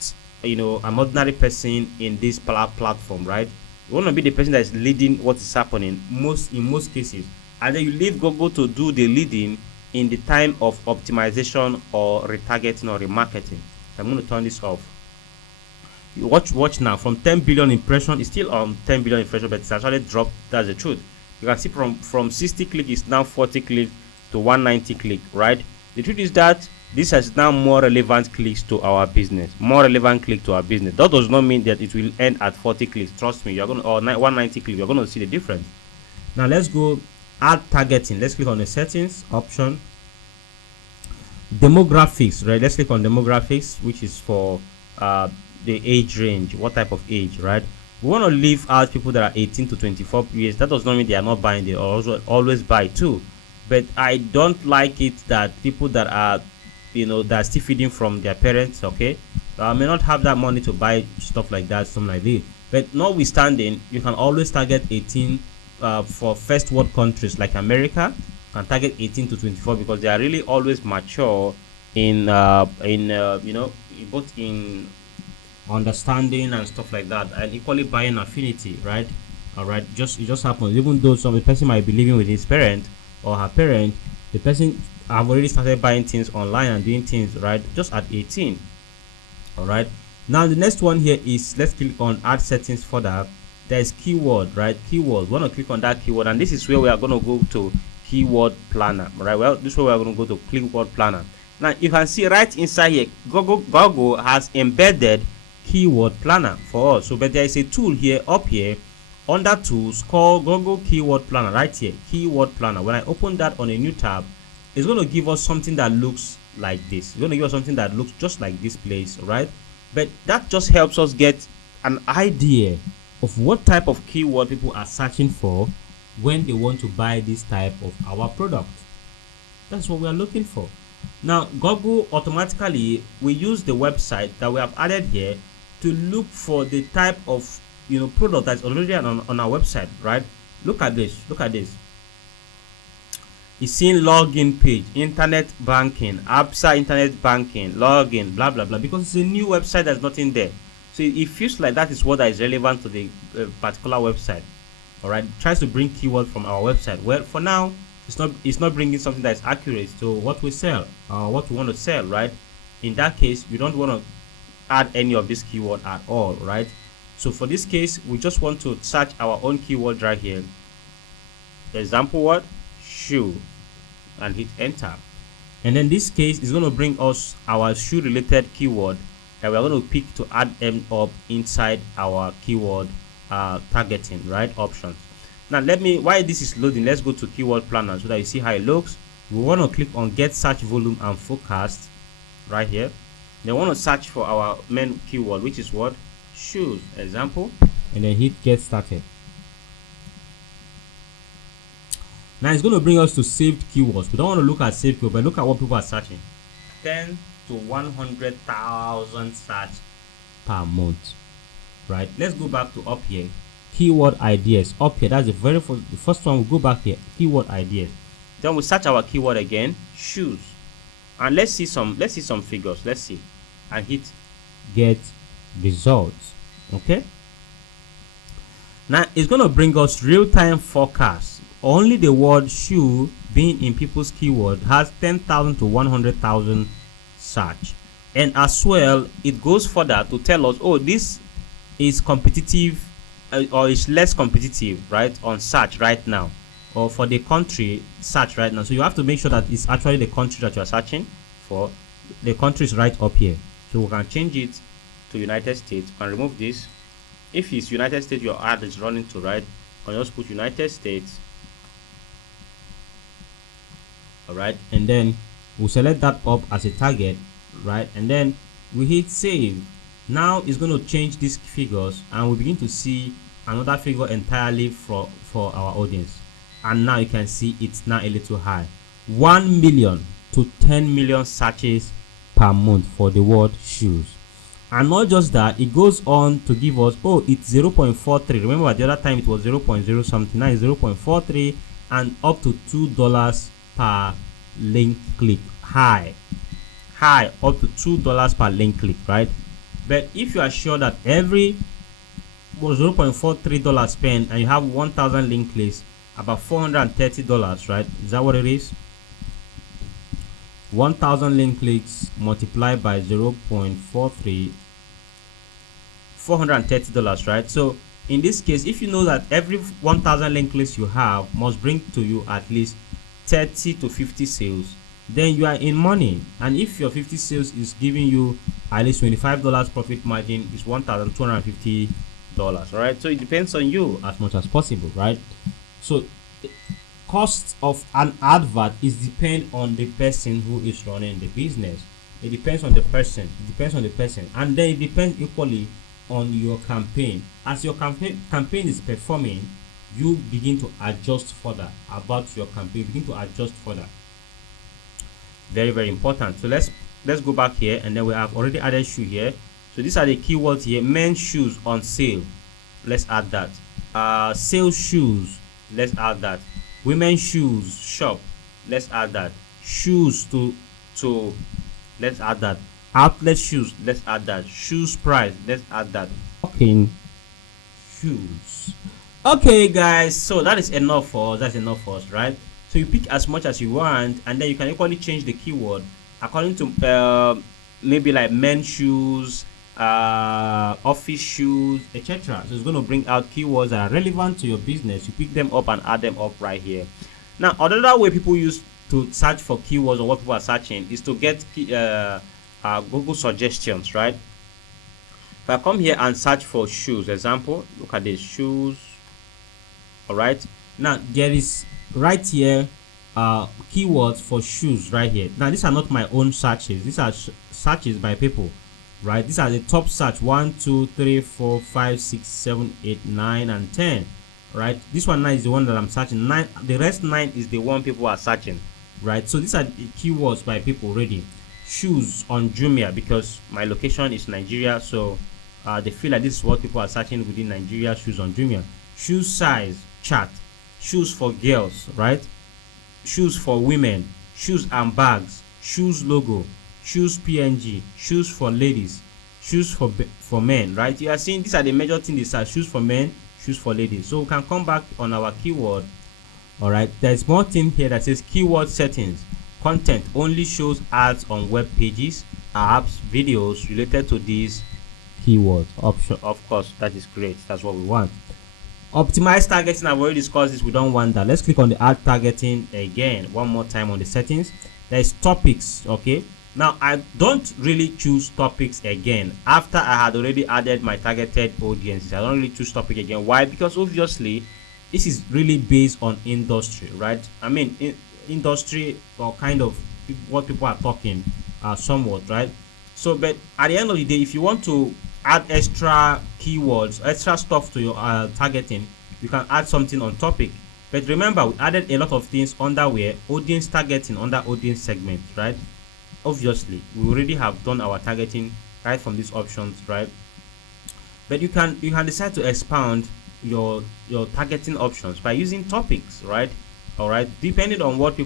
an ordinary person in this platform, right? You want to be the person that is leading what is happening in most cases, and then you leave Google to do the leading in the time of optimization or retargeting or remarketing. I'm going to turn this off. You watch now. From 10 billion impression, it's still on 10 billion impression, but it's actually dropped. That's the truth. You can see from 60 click is now 40 click to 190 click, right? The truth is that this has now more relevant clicks to our business. More relevant click to our business. That does not mean that it will end at 40 clicks. Trust me, you're going to, or 190 clicks. You're going to see the difference. Now let's go add targeting. Let's click on the settings option. Demographics, right? Let's click on demographics, which is for the age range. What type of age, right? We want to leave out people that are 18 to 24 years. That does not mean they are not buying. They also always buy too, but I don't like it that people that are that are still feeding from their parents, okay, may not have that money to buy stuff like that, something like this. But notwithstanding, you can always target 18 for first world countries like America, and target 18 to 24 because they are really always mature in both in understanding and stuff like that, and equally buying affinity, right? All right, it just happens. Even though some person might be living with his parent or her parent, the person have already started buying things online and doing things, right, just at 18. All right, now the next one here is, let's click on add settings further. There's keyword, right? Keyword. We want to click on that keyword, and this is where we are going to go to keyword planner, right? Well, this is where we are going to go to keyword planner. Now you can see right inside here, Google has embedded keyword planner for us. So but there is a tool here up here under tools called Google keyword planner, right here, keyword planner. When I open that on a new tab, it's going to give us something that looks like this. It's going to give us something that looks just like this place, right? But that just helps us get an idea of what type of keyword people are searching for when they want to buy this type of our product. That's what we are looking for. Now Google automatically will use the website that we have added here to look for the type of product that's already on our website, right? Look at this. It's seeing login page, internet banking, ABSA internet banking, login, blah blah blah, because it's a new website. There's nothing there, so it feels like that is what is relevant to the particular website. All right, it tries to bring keyword from our website. Well, for now, it's not bringing something that is accurate to what we sell, what we want to sell, right? In that case, we don't want to add any of this keyword at all, right? So for this case, we just want to search our own keyword right here. Example word, shoe, and hit enter. And then this case is going to bring us our shoe related keyword that we're going to pick to add them up inside our keyword targeting, right, options. Now while this is loading, let's go to keyword planner so that you see how it looks. We want to click on get search volume and forecast right here. They want to search for our main keyword, which is what? Shoes, example, and then hit get started. Now it's going to bring us to saved keywords. We don't want to look at saved keywords, but look at what people are searching. 10 to 100,000 search per month, right? Let's go back to up here, keyword ideas. Up here, that's the first one. We'll go back here, keyword ideas. Then we search our keyword again, shoes, and let's see some figures. Let's see, and hit get results. Okay, now it's going to bring us real-time forecast. Only the word shoe being in people's keyword has 10,000 to 100,000 search, and as well it goes further to tell us, oh, this is competitive or is less competitive, right, on search right now, or for the country search right now. So you have to make sure that it's actually the country that you are searching for. The country is right up here, so we can change it to United States and remove this. If it's United States your ad is running to, right, you can just put United States. All right, and then we'll select that up as a target, right, and then we hit save. Now it's going to change these figures, and we begin to see another figure entirely for our audience. And now you can see it's now a little high, 1 million to 10 million searches per month for the word shoes. And not just that, it goes on to give us, oh, it's 0.43. Remember the other time it was 0.0 something, now it's 0.43, and up to $2 per link click. High up to $2 per link click, right? But if you are sure that every $0.43 spent and you have 1,000 link clicks, about $430, right? Is that what it is? 1,000 link clicks multiplied by 0.43, $430, right? So in this case, if you know that every 1,000 link clicks you have must bring to you at least 30 to 50 sales, then you are in money. And if your 50 sales is giving you at least $25 profit margin, is $1,250, right? So it depends on you as much as possible, right? So cost of an advert is depend on the person who is running the business. It depends on the person. And then it depends equally on your campaign. As your campaign is performing, you begin to adjust further about your campaign. Very, very important. So let's go back here, and then we have already added shoe here. So these are the keywords here. Men's shoes on sale, let's add that. Sale shoes, let's add that. Women's shoes shop, let's add that. Shoes to let's add that. Outlet shoes, let's add that. Shoes price, let's add that. Okay, shoes. Okay guys, so that is enough for us, right? So you pick as much as you want, and then you can equally change the keyword according to maybe like men's shoes, office shoes, etc. So it's going to bring out keywords that are relevant to your business. You pick them up and add them up right here. Now another way people use to search for keywords or what people are searching is to get Google suggestions, right? If I come here and search for shoes, example, look at these shoes. All right, now there is right here keywords for shoes right here. Now these are not my own searches, these are searches by people, right? These are the top search 1 2 3 4 5 6 7 8 9 and 10, right? This one now is the one that I'm searching. 9, the rest 9 is the one people are searching, right? So these are the keywords by people already. Shoes on Jumia, because my location is Nigeria, so they feel like this is what people are searching within Nigeria. Shoes on Jumia. Shoe size chart. Shoes for girls, right? Shoes for women. Shoes and bags. Shoes logo. Shoes PNG. Shoes for ladies. Shoes for men, right? You are seeing these are the major things. These are shoes for men, shoes for ladies. So we can come back on our keyword. All right, there's more thing here that says keyword settings. Content only shows ads on web pages, apps, videos related to these keywords. Option, of course, that is great. That's what we want. Optimize targeting. I've already discussed this. We don't want that. Let's click on the add targeting again one more time on the settings. There's topics. Okay, now I don't really choose topics again after I had already added my targeted audiences. I don't really choose topic again. Why? Because obviously this is really based on industry, right? I mean industry or kind of what people are talking somewhat, right? So but at the end of the day, if you want to add extra keywords, extra stuff to your targeting, you can add something on topic. But remember, we added a lot of things under where audience targeting, under audience segment, right? Obviously we already have done our targeting right from these options, right? But you can decide to expand your targeting options by using topics, right? All right, depending on what you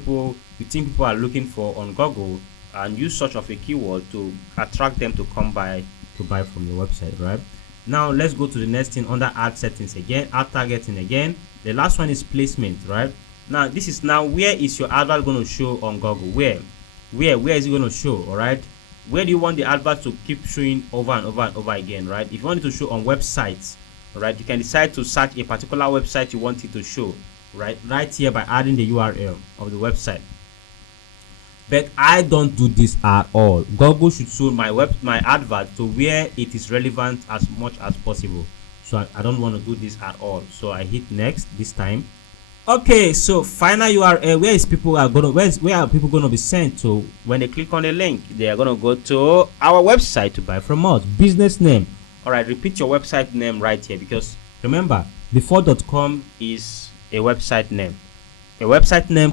think people are looking for on Google, and use such of a keyword to attract them to come by to buy from your website, right? Now let's go to the next thing under ad settings again, ad targeting again. The last one is placement, right? Now this is now where is your advert going to show on Google? Where is it going to show? All right, where do you want the advert to keep showing over and over and over again, right? If you want it to show on websites, all right, you can decide to search a particular website you want it to show, right here by adding the URL of the website. But I don't do this at all. Google should show my advert to where it is relevant as much as possible. So I don't want to do this at all. So I hit next this time. Okay, so final URL. Where are people going to be sent to when they click on the link? They are going to go to our website to buy from us. Business name. All right, repeat your website name right here, because remember, before .com is a website name. A website name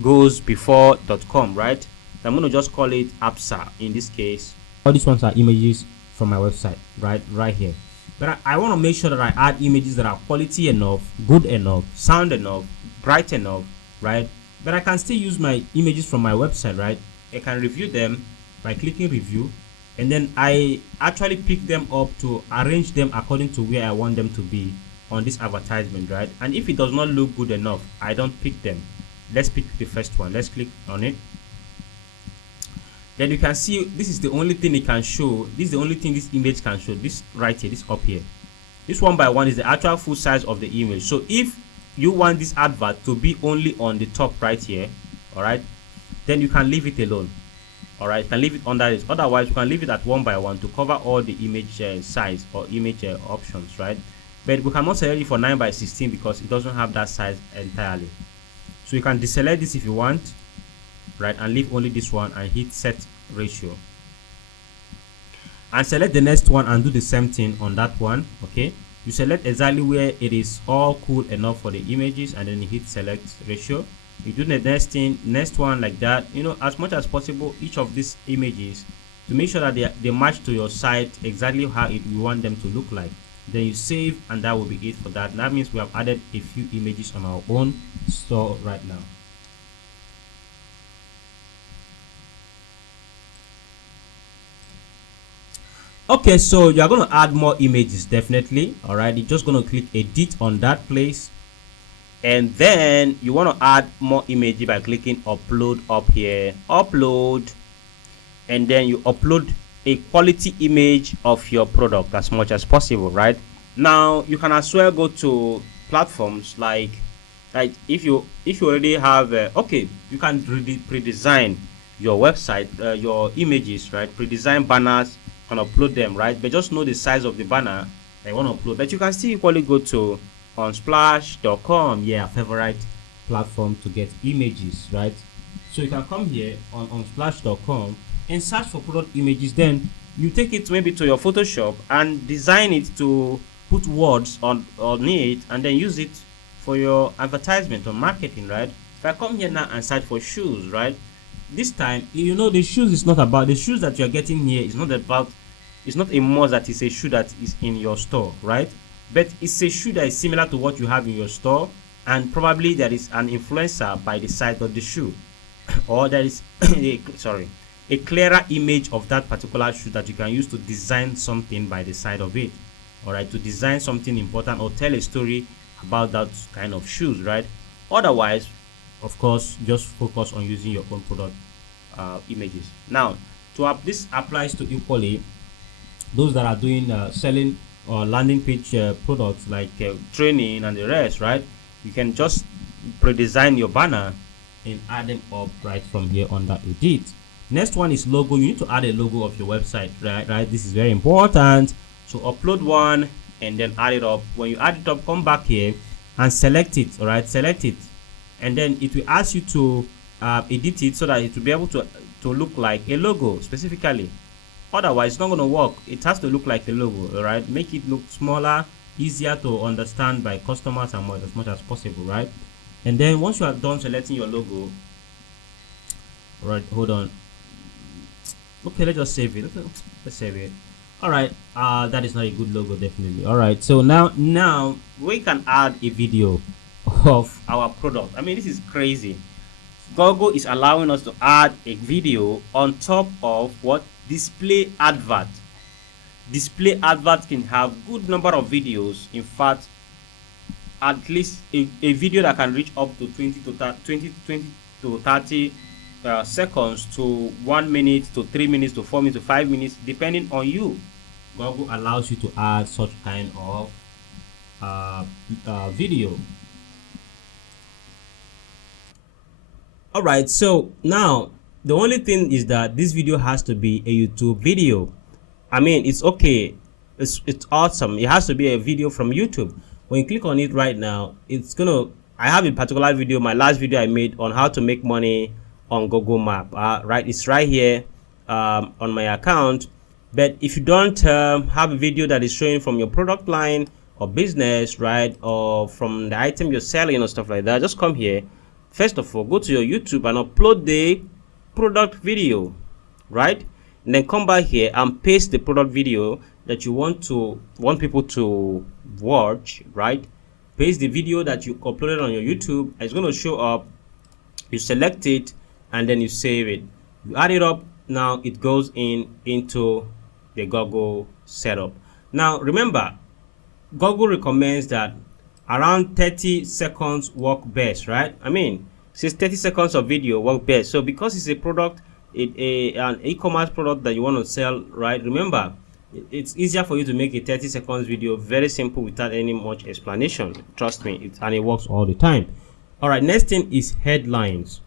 goes before .com, right? I'm going to just call it APSA in this case. All these ones are images from my website, right here. But I want to make sure that I add images that are quality enough, good enough, sound enough, bright enough, right? But I can still use my images from my website, right? I can review them by clicking review, and then I actually pick them up to arrange them according to where I want them to be on this advertisement, right? And if it does not look good enough, I don't pick them. Let's pick the first one. Let's click on it. Then you can see this is the only thing it can show. This is the only thing this image can show. This right here, this up here. This 1 by 1 is the actual full size of the image. So if you want this advert to be only on the top right here, all right, then you can leave it alone. All right, you can leave it under this. Otherwise, you can leave it at 1 by 1 to cover all the image size or image options, right? But we cannot select it for 9 by 16 because it doesn't have that size entirely. So you can deselect this if you want, right, and leave only this one and hit set ratio, and select the next one and do the same thing on that one. Okay, you select exactly where it is all cool enough for the images, and then you hit select ratio. You do the next one like that, you know, as much as possible each of these images to make sure that they match to your site exactly how you want them to look like. Then you save, and that will be it for that. That means we have added a few images on our own store right now. Okay, so you're going to add more images, definitely. All right, you're just going to click edit on that place, and then you want to add more images by clicking upload up here, upload, and then you upload a quality image of your product as much as possible. Right now, you can as well go to platforms like if you already have okay, you can pre-design your website, your images, right? Pre-design banners and upload them, right? But just know the size of the banner that you want to upload. But you can still equally go to unsplash.com, yeah, favorite platform to get images, right? So you can come here on unsplash.com and search for product images. Then you take it maybe to your Photoshop and design it to put words on it, and then use it for your advertisement or marketing, right? If I come here now and search for shoes, right, this time, you know, the shoes is not about the shoes that you're getting here. It's not about, it's not a must that is a shoe that is in your store, right? But it's a shoe that is similar to what you have in your store, and probably there is an influencer by the side of the shoe, or there is a clearer image of that particular shoe that you can use to design something by the side of it. All right, to design something important or tell a story about that kind of shoes, right? Otherwise, of course, just focus on using your own product images. Now, this applies to equally those that are doing selling or landing page products like training and the rest, right? You can just pre-design your banner and add them up right from here under edit. Next one is logo. You need to add a logo of your website, right? This is very important. So upload one and then add it up. When you add it up, come back here and select it. All right, select it, and then it will ask you to edit it so that it will be able to look like a logo specifically. Otherwise, it's not going to work. It has to look like a logo. All right, make it look smaller, easier to understand by customers and more as much as possible, right? And then once you are done selecting your logo, all right, hold on. Okay, let's just save it. Let's save it. All right, that is not a good logo, definitely. All right, so now we can add a video of our product. I mean, this is crazy. Google is allowing us to add a video on top of what display advert. Display advert can have good number of videos. In fact, at least a video that can reach up to 20 to 30 seconds to 1 minute to 3 minutes to 4 minutes to 5 minutes, depending on you. Google allows you to add such kind of video. All right, so now the only thing is that this video has to be a YouTube video. I mean, it's okay, it's awesome. It has to be a video from YouTube. When you click on it right now, it's gonna, I have a particular video, my last video I made on how to make money on Google Map, right? It's right here on my account. But if you don't have a video that is showing from your product line or business, right, or from the item you're selling or stuff like that, just come here. First of all, go to your YouTube and upload the product video, right? and then come back here and paste the product video that you want people to watch, right? Paste the video that you uploaded on your YouTube. It's going to show up. You select it and then you save it. You add it up. Now it goes into the Google setup. Now remember, Google recommends that around 30 seconds work best, right? I mean, since 30 seconds of video work best. So because it's a product, an e-commerce product that you want to sell, right? Remember, it's easier for you to make a 30 seconds video, very simple, without any much explanation. Trust me, and it works all the time. All right, next thing is headlines.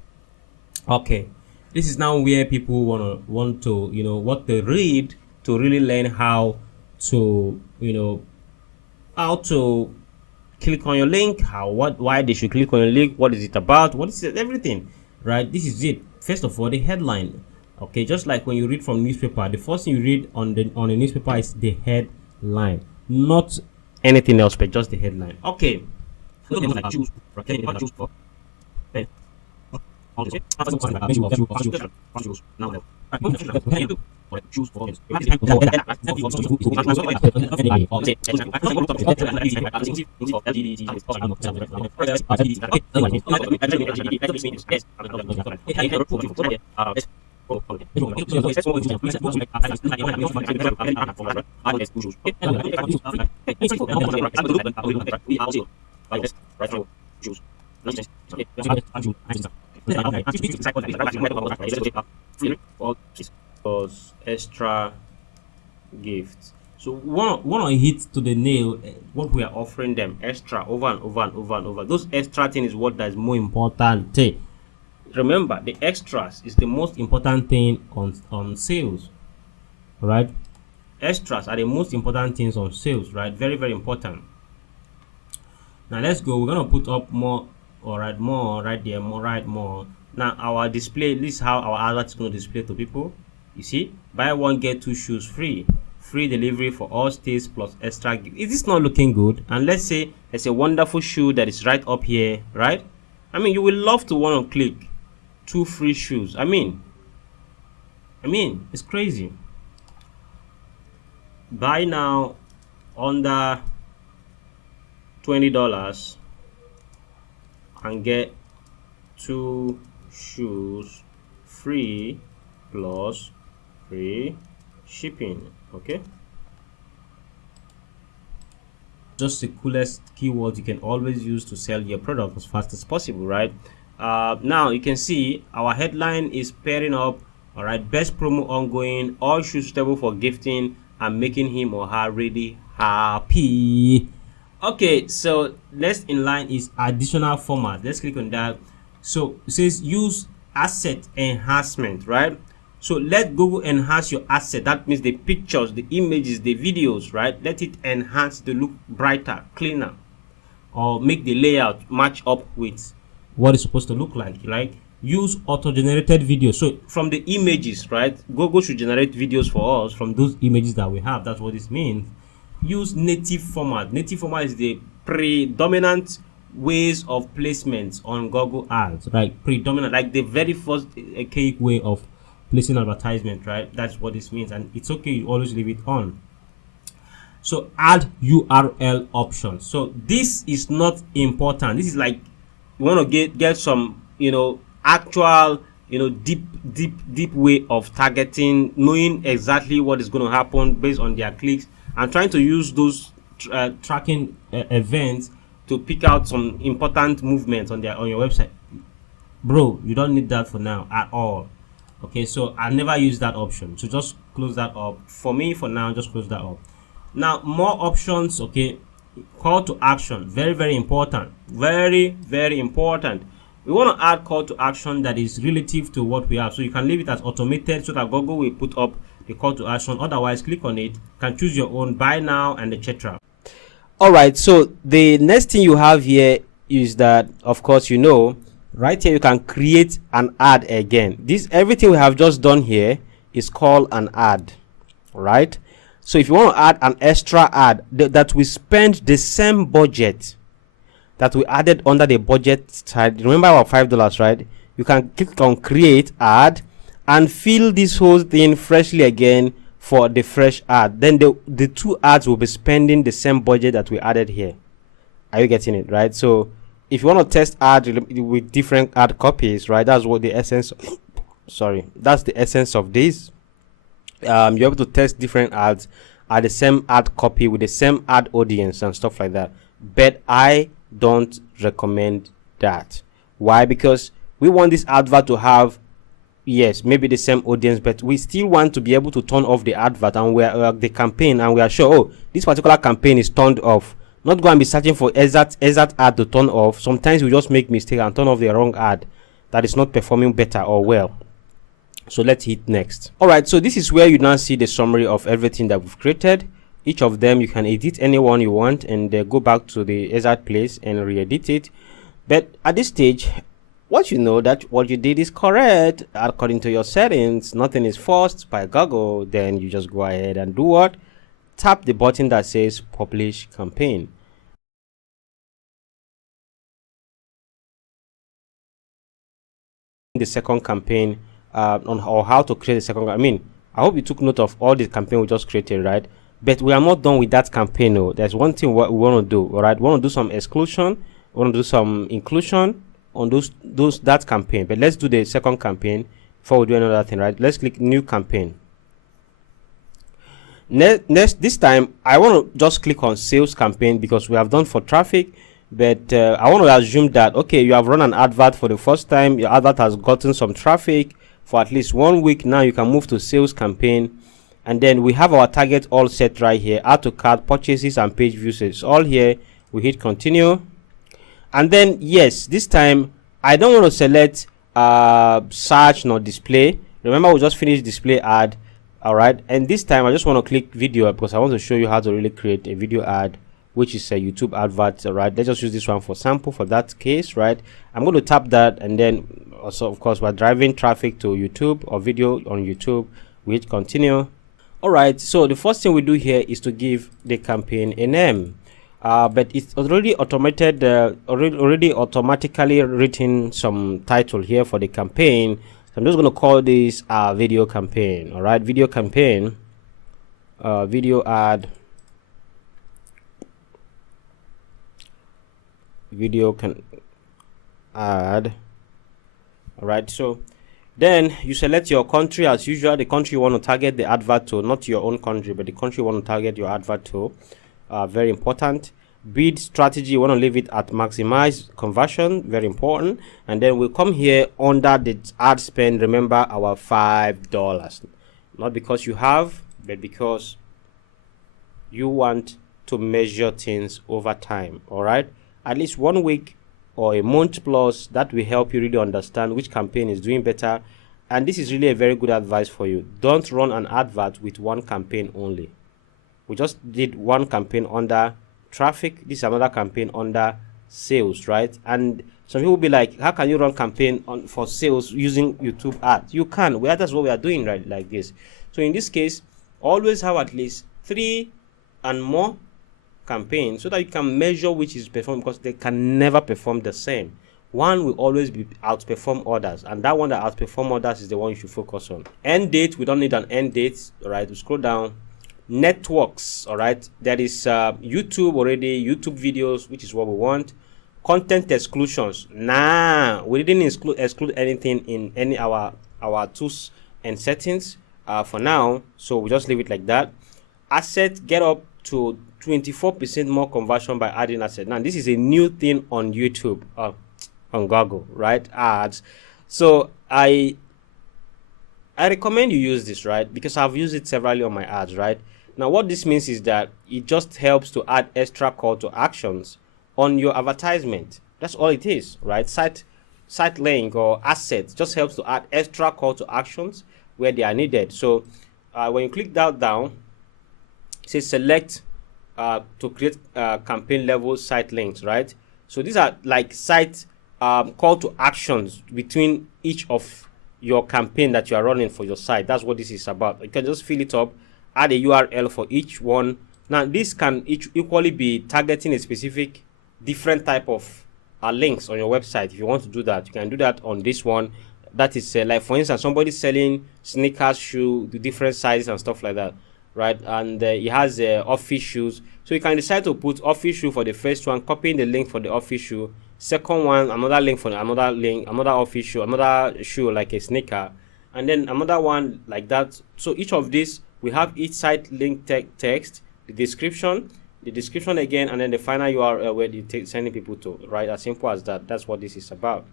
Okay, this is now where people want to what they read to really learn how to how to click on your link, why they should click on your link, what is it about, what is it, everything, right? This is it. First of all, the headline. Okay, just like when you read from newspaper, the first thing you read on the newspaper is the headline, not anything else, but just the headline. Okay. Extra gifts. So one hit to the nail what we are offering them extra over and over and over and over. Those extra thing is what is more important. Remember, the extras is the most important thing on sales, right? Extras are the most important things on sales, right? Very, very important. Now let's go. We're gonna put up more. All right, more right there, more. Now our display, this is how our advert is going to display to people. You see, buy one get two shoes free delivery for all states plus extra gift. Is this not looking good? And let's say there's a wonderful shoe that is right up here, right? I mean, you will love to want to click 2 free shoes. I mean it's crazy. Buy now under $20 and get 2 shoes free plus free shipping. Okay, just the coolest keywords you can always use to sell your product as fast as possible, right? Now you can see our headline is pairing up. All right, best promo ongoing, all shoes suitable for gifting and making him or her really happy. Okay, so next in line is additional format. Let's click on that. So it says use asset enhancement, right? So let Google enhance your asset. That means the pictures, the images, the videos, right? Let it enhance to look brighter, cleaner, or make the layout match up with what it's supposed to look like. Like use auto-generated videos. So from the images, right? Google should generate videos for us from those images that we have. That's what this means. Use native format. Native format is the predominant ways of placement on Google ads, right? Predominant, like the very first archaic way of placing advertisement, right? That's what this means, and it's okay, you always leave it on. So add URL options. So this is not important. This is like you want to get some actual deep way of targeting, knowing exactly what is going to happen based on their clicks, and trying to use those tracking events to pick out some important movements on your website. Bro, you don't need that for now at all. Okay, so I never use that option, so just close that up. For me, for now, just close that up. Now more options. Okay, call to action, very, very important, very, very important. We want to add call to action that is relative to what we have, so you can leave it as automated so that Google will put up the call to action. Otherwise, click on it, you can choose your own, buy now and etc. All right, so the next thing you have here is that, of course, right here you can create an ad again. This everything we have just done here is called an ad, right? So if you want to add an extra ad that we spend the same budget that we added under the budget side, remember our $5, right? You can click on create ad, and fill this whole thing freshly again for the fresh ad. Then the two ads will be spending the same budget that we added here. Are you getting it? Right? So if you want to test ad with different ad copies, right, that's what the essence sorry, that's the essence of this. You're able to test different ads at the same ad copy with the same ad audience and stuff like that. But I don't recommend that. Why? Because we want this advert to have, yes, maybe the same audience, but we still want to be able to turn off the advert, and we're the campaign, and we are sure, oh, this particular campaign is turned off. Not going to be searching for exact ad to turn off. Sometimes we just make mistake and turn off the wrong ad that is not performing better or well. So let's hit next. All right, so this is where you now see the summary of everything that we've created. Each of them you can edit any one you want, and go back to the exact place and re-edit it. But at this stage, once you know that what you did is correct according to your settings, nothing is forced by Google, then you just go ahead and do what? Tap the button that says publish campaign. The second campaign on how to create a second. I mean, I hope you took note of all the campaign we just created, right? But we are not done with that campaign. No, there's one thing what we want to do. All right, we want to do some exclusion, we want to do some inclusion on that campaign. But let's do the second campaign before we do another thing, right? Let's click new campaign. Next, this time I want to just click on sales campaign because we have done for traffic. But I want to assume that, okay, you have run an advert for the first time, your advert has gotten some traffic for at least 1 week. Now you can move to sales campaign, and then we have our target all set right here. Add to cart, purchases, and page views. It's all here. We hit continue, and then yes, this time I don't want to select search nor display. Remember, we just finished display ad. All right, and this time I just want to click video because I want to show you how to really create a video ad, which is a YouTube advert. Right, let's just use this one for sample for that case. Right, I'm going to tap that, and then also, of course, we're driving traffic to YouTube or video on YouTube. We hit continue. All right, so the first thing we do here is to give the campaign a name, but it's already automated, already automatically written some title here for the campaign. So I'm just going to call this video campaign. All right, video campaign, video ad, video can add. All right, so then you select your country as usual, the country you want to target the advert to, not your own country, but the country you want to target your advert to. Very important. Bid strategy, you want to leave it at maximize conversion, very important. And then we'll come here under the ad spend. Remember our $5, not because you have, but because you want to measure things over time. All right, at least 1 week or a month plus. That will help you really understand which campaign is doing better. And this is really a very good advice for you. Don't run an advert with one campaign only. We just did one campaign under traffic. This is another campaign under sales, right? And some people will be like, how can you run campaign for sales using YouTube ads? You can. That's what we are doing, right? Like this. So in this case, always have at least 3 and more campaign so that you can measure which is performing, because they can never perform the same. One will always be outperform others, and that one that outperform others is the one you should focus on. End date, we don't need an end date. All right, we scroll down. Networks, all right, there is YouTube already, YouTube videos, which is what we want. Content exclusions, we didn't exclude anything in any our tools and settings for now, so we just leave it like that. Asset, get up to 24% more conversion by adding asset. Now this is a new thing on YouTube, on Google, right? Ads. So I recommend you use this, right? Because I've used it severally on my ads, right? Now what this means is that it just helps to add extra call to actions on your advertisement. That's all it is, right? Site link or assets just helps to add extra call to actions where they are needed. So when you click that down, it says select to create campaign level site links, right? So these are like site call to actions between each of your campaign that you are running for your site. That's what this is about. You can just fill it up, add a URL for each one. Now this can equally be targeting a specific different type of links on your website. If you want to do that, you can do that on this one. that is like, for instance, somebody selling sneakers, shoe, the different sizes and stuff like that, right? And he has office shoes, so you can decide to put office shoe for the first one, copying the link for the office shoe. Second one, another link for another link, another office shoe, another shoe like a sneaker, and then another one like that. So each of these, we have each site link text, the description again, and then the final URL where you're sending people to, right? As simple as that. That's what this is about.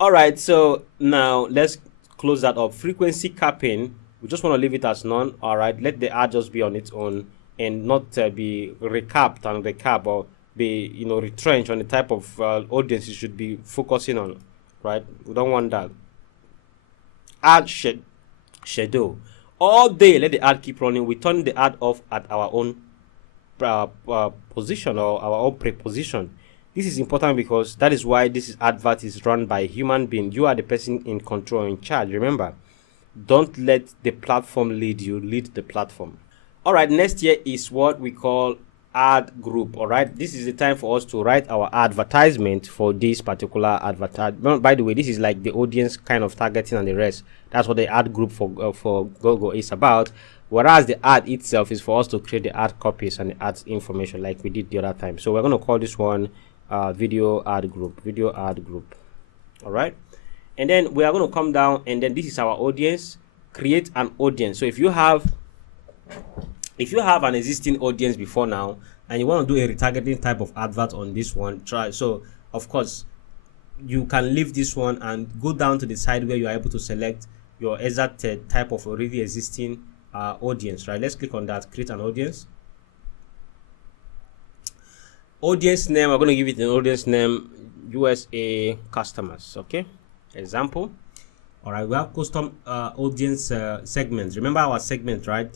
All right, so now let's close that up. Frequency capping, we just want to leave it as none. All right, let the ad just be on its own and not be recapped and recap, or be retrenched on the type of audience you should be focusing on, right? We don't want that. Ad schedule, all day let the ad keep running. We turn the ad off at our own position or our own preposition. This is important because that is why this advert is run by a human being. You are the person in control, in charge. Remember, don't let the platform lead you, lead the platform. All right, next here is what we call ad group. All right, this is the time for us to write our advertisement for this particular advertisement. By the way, this is like the audience kind of targeting and the rest. That's what the ad group for Google is about. Whereas the ad itself is for us to create the ad copies and the ads information like we did the other time. So we're going to call this one video ad group. All right, and then we are going to come down, and then this is our audience. Create an audience. So if you have an existing audience before now and you want to do a retargeting type of advert on this one, try. So of course you can leave this one and go down to the side where you are able to select your exact type of already existing audience, right? Let's click on that, create an audience. Audience name, we're going to give it an audience name, USA customers. Okay, example. All right, we have custom audience segments. Remember our segment, right?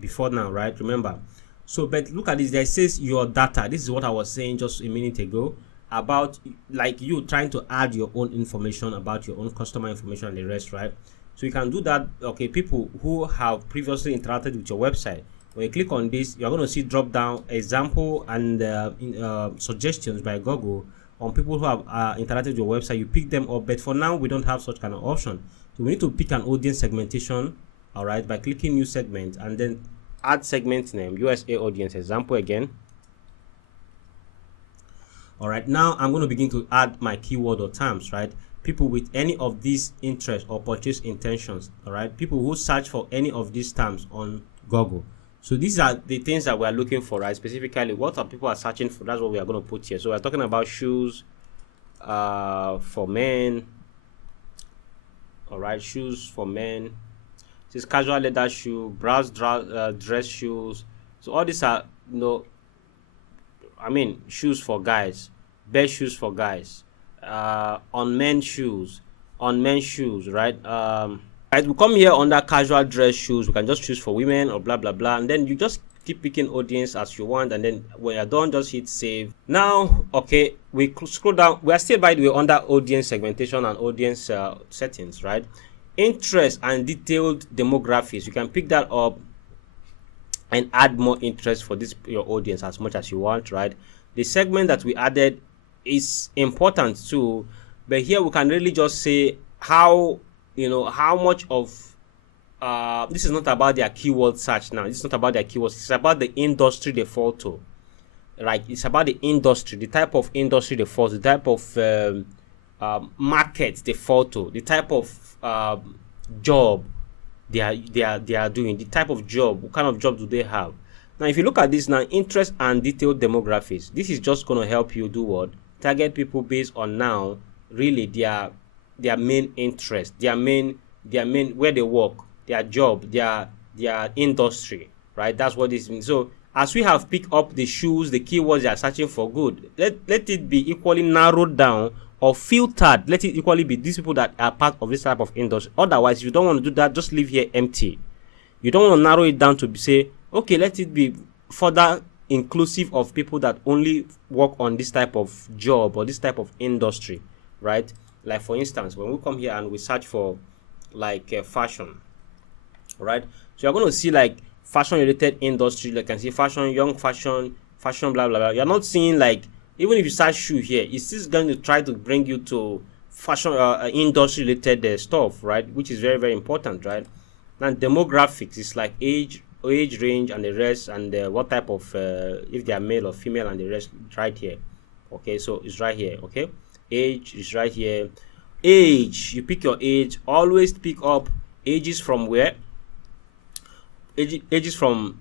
Before now, right? Remember. So but look at this, there says your data. This is what I was saying just a minute ago about like you trying to add your own information about your own customer information and the rest, right? So you can do that. Okay, people who have previously interacted with your website, when you click on this, you're going to see drop down example and suggestions by Google on people who have interacted with your website. You pick them up, but for now we don't have such kind of option. So we need to pick an audience segmentation, all right, by clicking new segment and then add segment name, USA audience example again. All right, now I'm going to begin to add my keyword or terms, right? People with any of these interests or purchase intentions, all right? People who search for any of these terms on Google. So these are the things that we are looking for, right? Specifically, what are people are searching for? That's what we are going to put here. So we're talking about shoes for men. All right, shoes for men. This is casual leather shoe, brass dress shoes. So all these are, shoes for guys, best shoes for guys. On men's shoes, right? Right, we come here under casual dress shoes. We can just choose for women or blah blah blah, and then you just keep picking audience as you want, and then when you're done, just hit save. Now, okay, we scroll down. We are still, by the way, under audience segmentation and audience settings, right? Interest and detailed demographics. You can pick that up and add more interest for your audience as much as you want, right? The segment that we added is important too, but here we can really just say how much of this is not about their keyword search. Now this is not about their keywords, it's about the industry they fall to, right? It's about the industry, the type of industry they fall to, the type of market they fall to, the type of job they are doing, the type of job, what kind of job do they have. Now if you look at this now, interest and detailed demographics, this is just going to help you do what? Target people based on now really their main interest, their main where they work, their job, their industry, right? That's what this means. So as we have picked up the shoes, the keywords they are searching for, good, let it be equally narrowed down or filtered. Let it equally be these people that are part of this type of industry. Otherwise, if you don't want to do that, just leave here empty. You don't want to narrow it down to say, okay, let it be further inclusive of people that only work on this type of job or this type of industry, right? Like for instance, when we come here and we search for like fashion, right? So you're going to see like fashion related industry. Like you can see fashion, young fashion, blah blah blah. You're not seeing like, even if you search shoe here, it's just going to try to bring you to fashion industry related stuff, right, which is very, very important, right? Now demographics is like age range and the rest, and what type of if they are male or female and the rest, right here. Okay, so it's right here. Okay, age is right here. Age, you pick your age. Always pick up ages from where? Ages from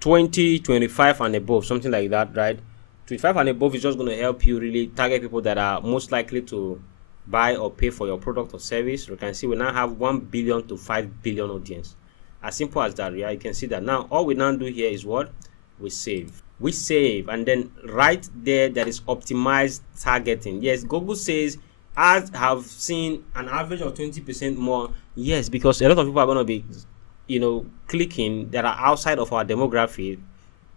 20, 25 and above, something like that, right? 25 and above is just going to help you really target people that are most likely to buy or pay for your product or service. You can see we now have 1 billion to 5 billion audience. As simple as that. Yeah, you can see that. Now all we now do here is what? We save, and then right there is optimized targeting. Yes, Google says ads have seen an average of 20% more. Yes, because a lot of people are going to be, clicking that are outside of our demographic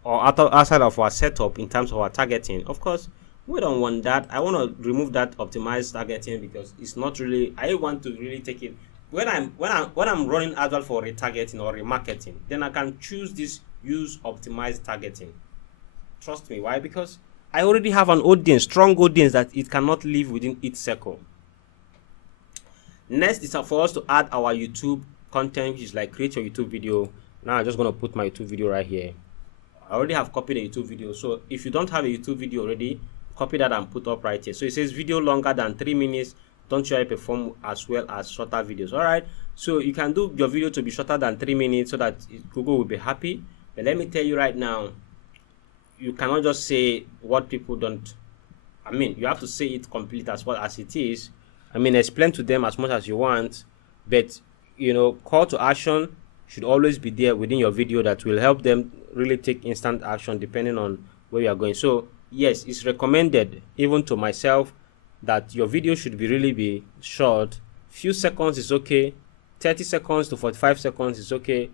or outside of our setup in terms of our targeting. Of course, we don't want that. I want to remove that optimized targeting because it's not really. I want to really take it when I'm running advert for retargeting or remarketing. Then I can choose this use optimized targeting. Trust me. Why? Because I already have an audience, strong audience that it cannot live within its circle. Next is for us to add our YouTube content, which is like create your YouTube video. Now I'm just going to put my YouTube video right here. I already have copied a YouTube video, so if you don't have a YouTube video already, copy that and put up right here. So it says video longer than 3 minutes, don't try to perform as well as shorter videos. All right, so you can do your video to be shorter than 3 minutes so that Google will be happy. But let me tell you right now, you cannot just say what people don't. I mean, you have to say it complete as well as it is. I mean, explain to them as much as you want, but call to action should always be there within your video that will help them really take instant action depending on where you are going. So yes, it's recommended even to myself that your video should really be short. Few seconds is okay, 30 seconds to 45 seconds is okay.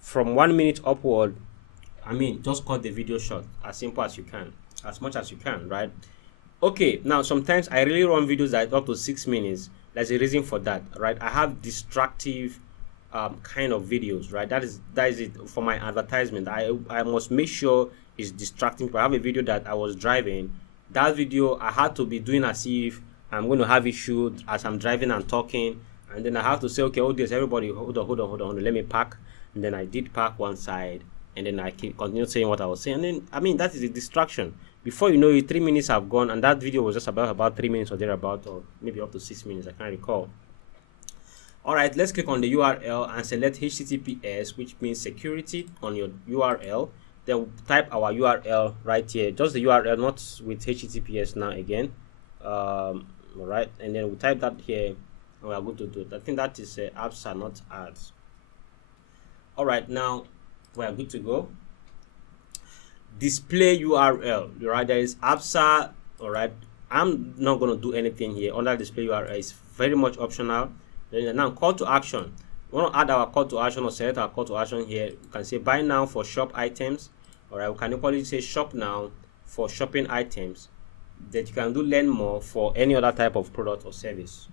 From 1 minute upward, I mean, just cut the video short, as simple as you can, as much as you can, right? Okay, now sometimes I really run videos that up to 6 minutes. There's a reason for that, right? I have distractive kind of videos, right? That is it for my advertisement. I must make sure it's distracting. If I have a video that I was driving, that video I had to be doing as if I'm going to have issue as I'm driving and talking, and then I have to say, okay, audience, everybody, hold on, let me park. And then I did park one side, and then I continue saying what I was saying. And then, I mean, that is a distraction. Before you know it, 3 minutes have gone, and that video was just about 3 minutes or thereabout, or maybe up to 6 minutes, I can't recall. All right, let's click on the URL and select HTTPS, which means security, on your URL. Then type our URL right here, just the URL, not with HTTPS now again. All right, and then we type that here, and we are going to do it. I think that is apps are not ads. All right, now we are good to go. Display URL, right? There is APSA. All right, I'm not going to do anything here under display URL. It's very much optional. Then now call to action. We want to add our call to action or select our call to action here. You can say buy now for shop items. All right, we can equally say shop now for shopping items. That you can do learn more for any other type of product or service.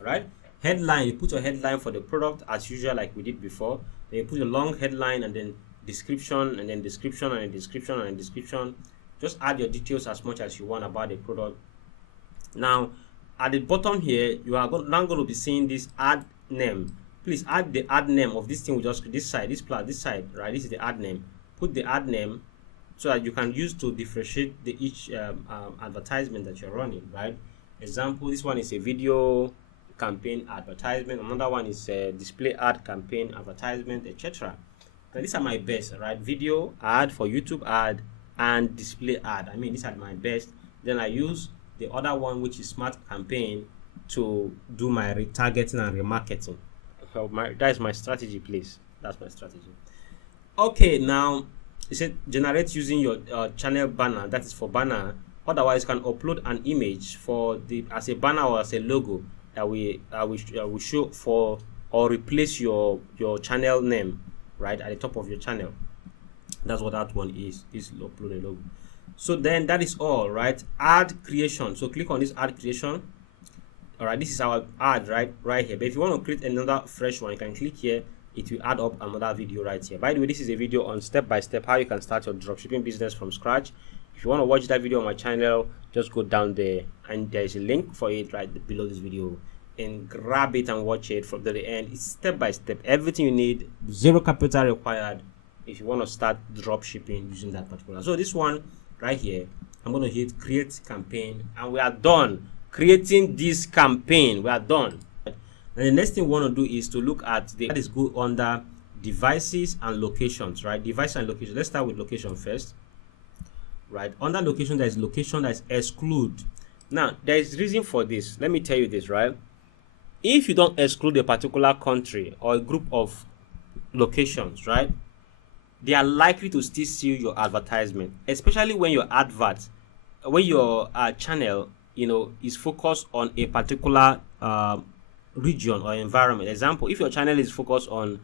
All right, headline, you put your headline for the product as usual, like we did before. Then you put a long headline and then description, and then description, and then description, and then description. Just add your details as much as you want about the product. Now at the bottom here, you are now going to be seeing this ad name. Please add the ad name of this thing we just this side, this side, right? This is the ad name. Put the ad name so that you can use to differentiate the each advertisement that you're running, right? Example, this one is a video campaign advertisement. Another one is a display ad campaign advertisement, etc. Now these are my best, right? Video ad for YouTube ad and display ad. I mean, these are my best. Then I use the other one, which is smart campaign, to do my retargeting and remarketing. So that is my strategy, please. That's my strategy. Okay, now it said generate using your channel banner. That is for banner. Otherwise, you can upload an image for the as a banner or as a logo that we show for, or replace your channel name right at the top of your channel. That's what that one is. This upload a logo. So then that is all, right? Ad creation. So click on this ad creation. All right, this is our ad right here. But if you want to create another fresh one, you can click here. It will add up another video right here. By the way, this is a video on step by step how you can start your dropshipping business from scratch. If you want to watch that video on my channel, just go down there and there is a link for it right below this video, and grab it and watch it from the end. It's step by step, everything you need, zero capital required if you want to start drop shipping using that particular. So this one right here, I'm going to hit create campaign, and we are done creating this campaign. We are done. And the next thing we want to do is to look at that is good under devices and locations, right? Device and location. Let's start with location first, right? Under location, there is location that is exclude. Now there is reason for this. Let me tell you this, right? If you don't exclude a particular country or a group of locations, right, they are likely to still see your advertisement, especially when your channel, you know, is focused on a particular region or environment. Example, if your channel is focused on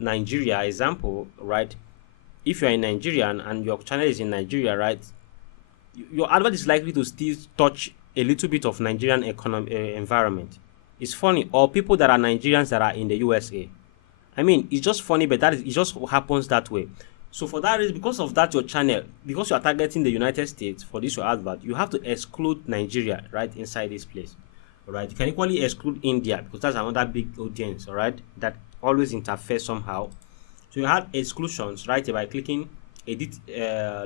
Nigeria, example, right? If you're in Nigeria and your channel is in Nigeria, right, your advert is likely to still touch a little bit of Nigerian environment. It's funny, or people that are Nigerians that are in the USA. I mean, it's just funny, but it just happens that way. So for that reason, because of that, your channel, because you are targeting the United States for this your advert, you have to exclude Nigeria right inside this place. All right, you can equally exclude India because that's another big audience. All right, that always interfere somehow. So you have exclusions right by clicking edit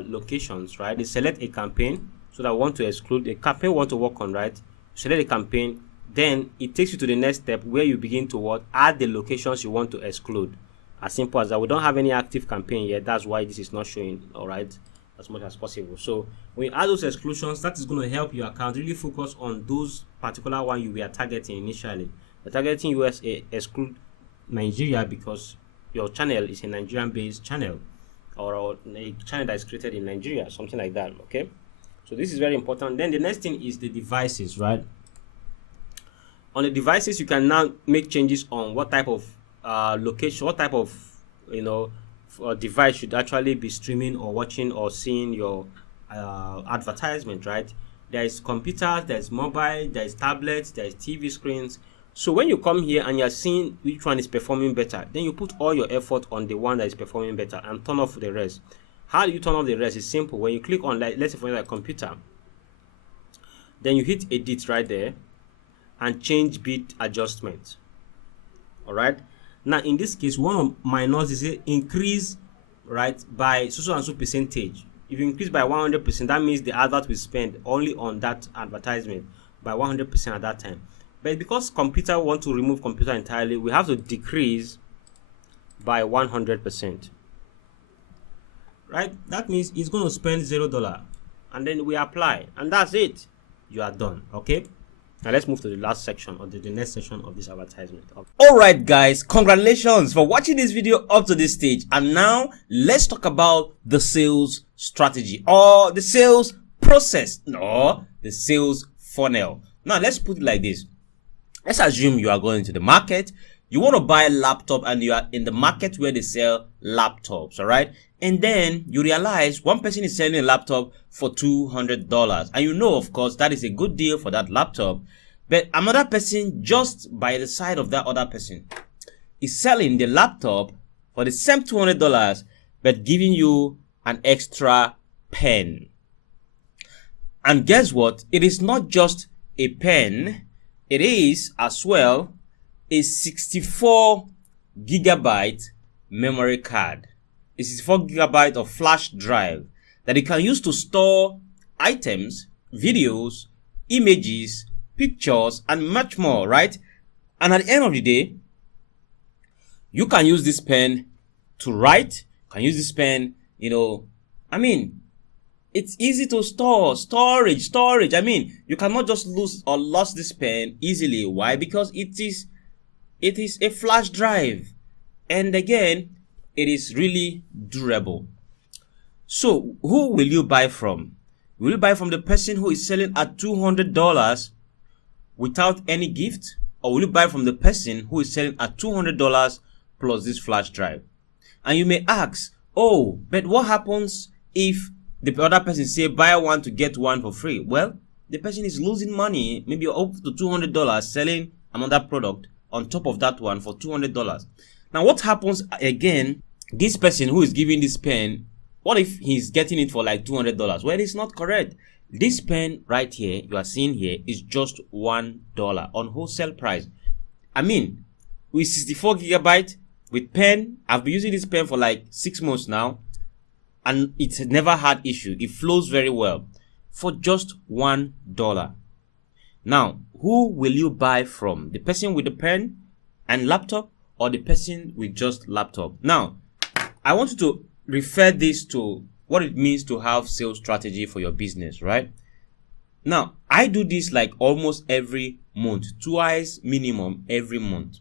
locations, right? They select a campaign, so that we want to exclude a campaign we want to work on, right? Select a campaign, then it takes you to the next step where you begin to add the locations you want to exclude. As simple as that. We don't have any active campaign yet, that's why this is not showing, all right, as much as possible. So when you add those exclusions, that is going to help your account really focus on those particular one you were targeting initially. You're targeting USA, exclude Nigeria because your channel is a Nigerian based channel, or a channel that is created in Nigeria, something like that. Okay, so this is very important. Then the next thing is the devices, right? On the devices, you can now make changes on what type of location, what type of device should actually be streaming or watching or seeing your advertisement, right? There is computers, there is mobile, there is tablets, there is TV screens. So when you come here and you're seeing which one is performing better, then you put all your effort on the one that is performing better and turn off the rest. How do you turn off the rest? It's simple. When you click on, like, let's say for example, computer, then you hit edit right there and change bit adjustment. All right. Now in this case, one of my notes is increase right by so and so percentage. If you increase by 100%, that means the advert will spend only on that advertisement by 100% at that time. But because computer want to remove computer entirely, we have to decrease by 100%. Right? That means it's going to spend $0, and then we apply, and that's it. You are done. Okay. Now let's move to the last section, or the next section of this advertisement. Alright guys, congratulations for watching this video up to this stage. And now let's talk about the sales strategy, or the sales process, or the sales funnel. Now let's put it like this. Let's assume you are going to the market, you want to buy a laptop, and you are in the market where they sell laptops, alright? And then you realize one person is selling a laptop for $200, and you know, of course, that is a good deal for that laptop. But another person just by the side of that other person is selling the laptop for the same $200, but giving you an extra pen. And guess what? It is not just a pen, it is as well a 64 gigabyte memory card. A 64 gigabyte of flash drive that you can use to store items, videos, images, pictures, and much more, right? And at the end of the day, you can use this pen to write, you can use this pen, it's easy to store, storage. I mean, you cannot just lose or lost this pen easily. Why? Because it is a flash drive. And again, it is really durable. So who will you buy from? Will you buy from the person who is selling at $200 without any gift? Or will you buy from the person who is selling at $200 plus this flash drive? And you may ask, oh, but what happens if the other person say buy one to get one for free? Well, the person is losing money, maybe up to $200 selling another product on top of that one for $200. Now what happens again, this person who is giving this pen What if he's getting it for like $200? Well, it's not correct. This pen right here, you are seeing here, is just $1 on wholesale price. I mean, with 64 gigabyte with pen, I've been using this pen for like 6 months now, and it's never had issue. It flows very well for just $1. Now, who will you buy from? The person with the pen and laptop, or the person with just laptop? Now, I want you to refer this to what it means to have sales strategy for your business, right? Now, I do this like almost every month, twice minimum every month.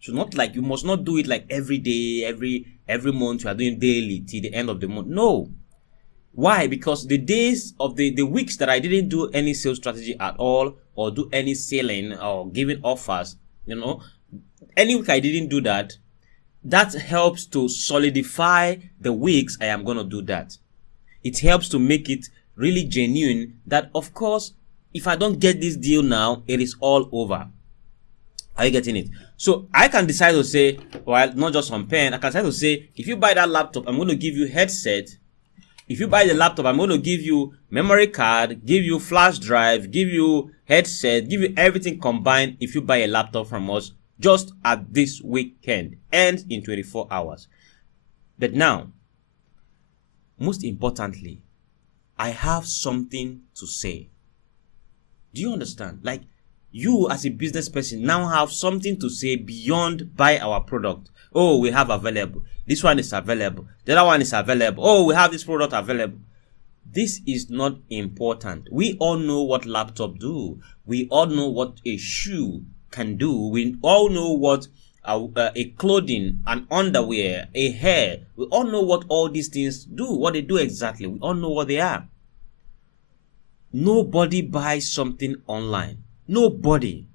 So not like, you must not do it like every day, every month you are doing daily till the end of the month. No. Why? Because the days of the weeks that I didn't do any sales strategy at all, or do any selling or giving offers, any week I didn't do that, that helps to solidify the weeks I am going to do that. It helps to make it really genuine that, of course, if I don't get this deal now, it is all over. Are you getting it? So I can decide to say, well, not just on pen, I can decide to say, if you buy that laptop, I'm going to give you headset. If you buy the laptop, I'm going to give you memory card, give you flash drive, give you headset, give you everything combined if you buy a laptop from us just at this weekend, ends in 24 hours. But now, most importantly, I have something to say. Do you understand? Like, you as a business person now have something to say beyond buy our product. Oh, we have available. This one is available. The other one is available. Oh, we have this product available. This is not important. We all know what laptop do. We all know what a shoe can do. We all know what a clothing, an underwear, a hair. We all know what all these things do, what they do exactly. We all know what they are. Nobody buys something online. Nobody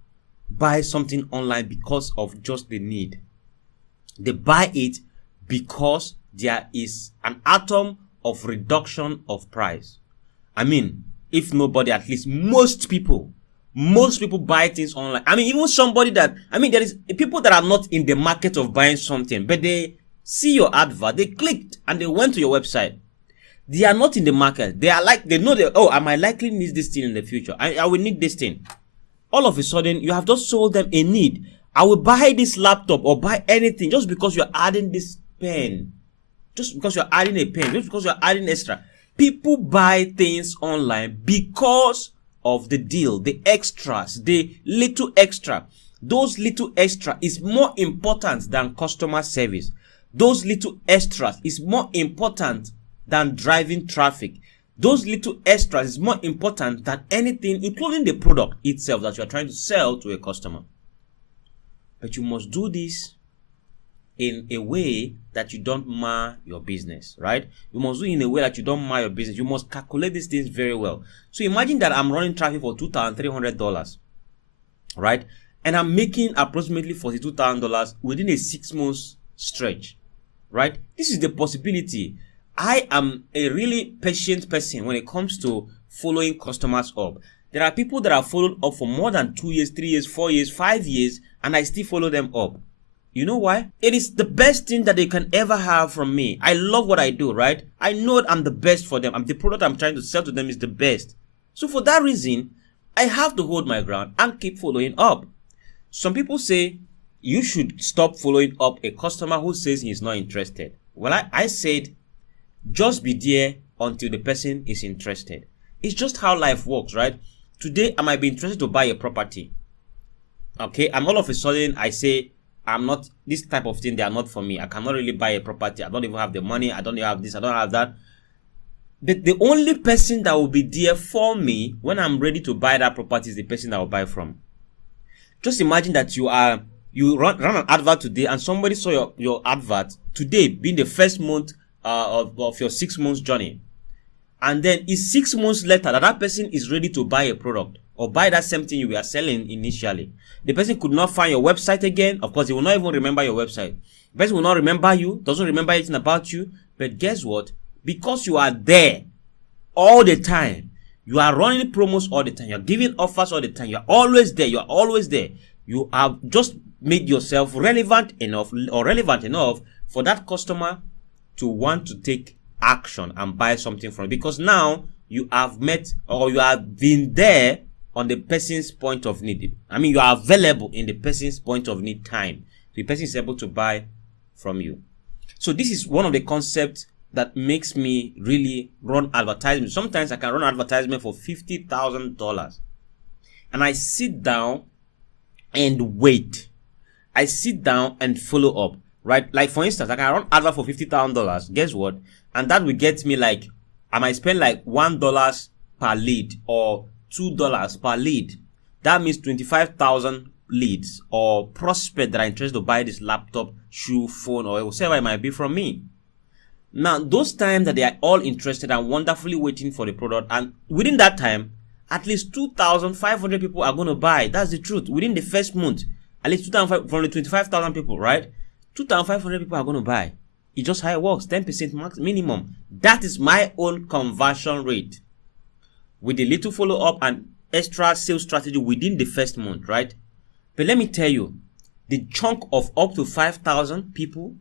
buys something online because of just the need. They buy it because there is an atom of reduction of price. I mean, if nobody, at least most people buy things online. I mean, even somebody that, there is people that are not in the market of buying something, but they see your advert, they clicked and they went to your website. They are not in the market. They are like, they know that, oh, I might likely need this thing in the future. I will need this thing. All of a sudden, you have just sold them a need. I will buy this laptop or buy anything just because you're adding this pen. Just because you're adding a pen. Just because you're adding extra. People buy things online because of the deal, the extras, the little extra. Those little extra is more important than customer service. Those little extras is more important than driving traffic. Those little extras is more important than anything, including the product itself that you are trying to sell to a customer. But you must do this in a way that you don't mar your business, right? You must do it in a way that you don't mar your business. You must calculate these things very well. So imagine that I'm running traffic for $2,300, right? And I'm making approximately $42,000 within a 6 months stretch, right? This is the possibility. I am a really patient person when it comes to following customers up. There are people that have followed up for more than 2 years, 3 years, 4 years, 5 years, and I still follow them up. You know why? It is the best thing that they can ever have from me. I love what I do, right? I know I'm the best for them. The product I'm trying to sell to them is the best. So for that reason, I have to hold my ground and keep following up. Some people say you should stop following up a customer who says he's not interested. Well, I said, just be there until the person is interested. It's just how life works, right? Today, I might be interested to buy a property. Okay, and all of a sudden, I say, I'm not, this type of thing, they are not for me. I cannot really buy a property. I don't even have the money. I don't even have this. I don't have that. But the only person that will be there for me when I'm ready to buy that property is the person that I will buy from. Just imagine that you run an advert today and somebody saw your advert today being the first month of your 6 months journey, and then it's 6 months later that person is ready to buy a product or buy that same thing you were selling initially. The person could not find your website again. Of course, he will not even remember your website. The person will not remember you, doesn't remember anything about you. But guess what? Because you are there all the time, you are running promos all the time, you're giving offers all the time, you're always there, you have just made yourself relevant enough for that customer to want to take action and buy something from it, because now you have met or you have been there on the person's point of need. I mean, you are available in the person's point of need time. The person is able to buy from you. So this is one of the concepts that makes me really run advertisement. Sometimes I can run advertisement for $50,000 and I sit down and wait. I sit down and follow up, right? Like for instance, I can run advert for $50,000. Guess what? And that will get me like, I might spend like $1 per lead or $2 per lead. That means 25,000 leads or prospects that are interested to buy this laptop, shoe, phone, or whatever it might be from me. Now, those times that they are all interested and wonderfully waiting for the product, and within that time, at least 2,500 people are going to buy. That's the truth. Within the first month, at least 2,500 from the 25,000 people, right? 2,500 people are going to buy. It's just how it works. 10% max minimum. That is my own conversion rate. With a little follow-up and extra sales strategy within the first month, right? But let me tell you, the chunk of up to 5,000 people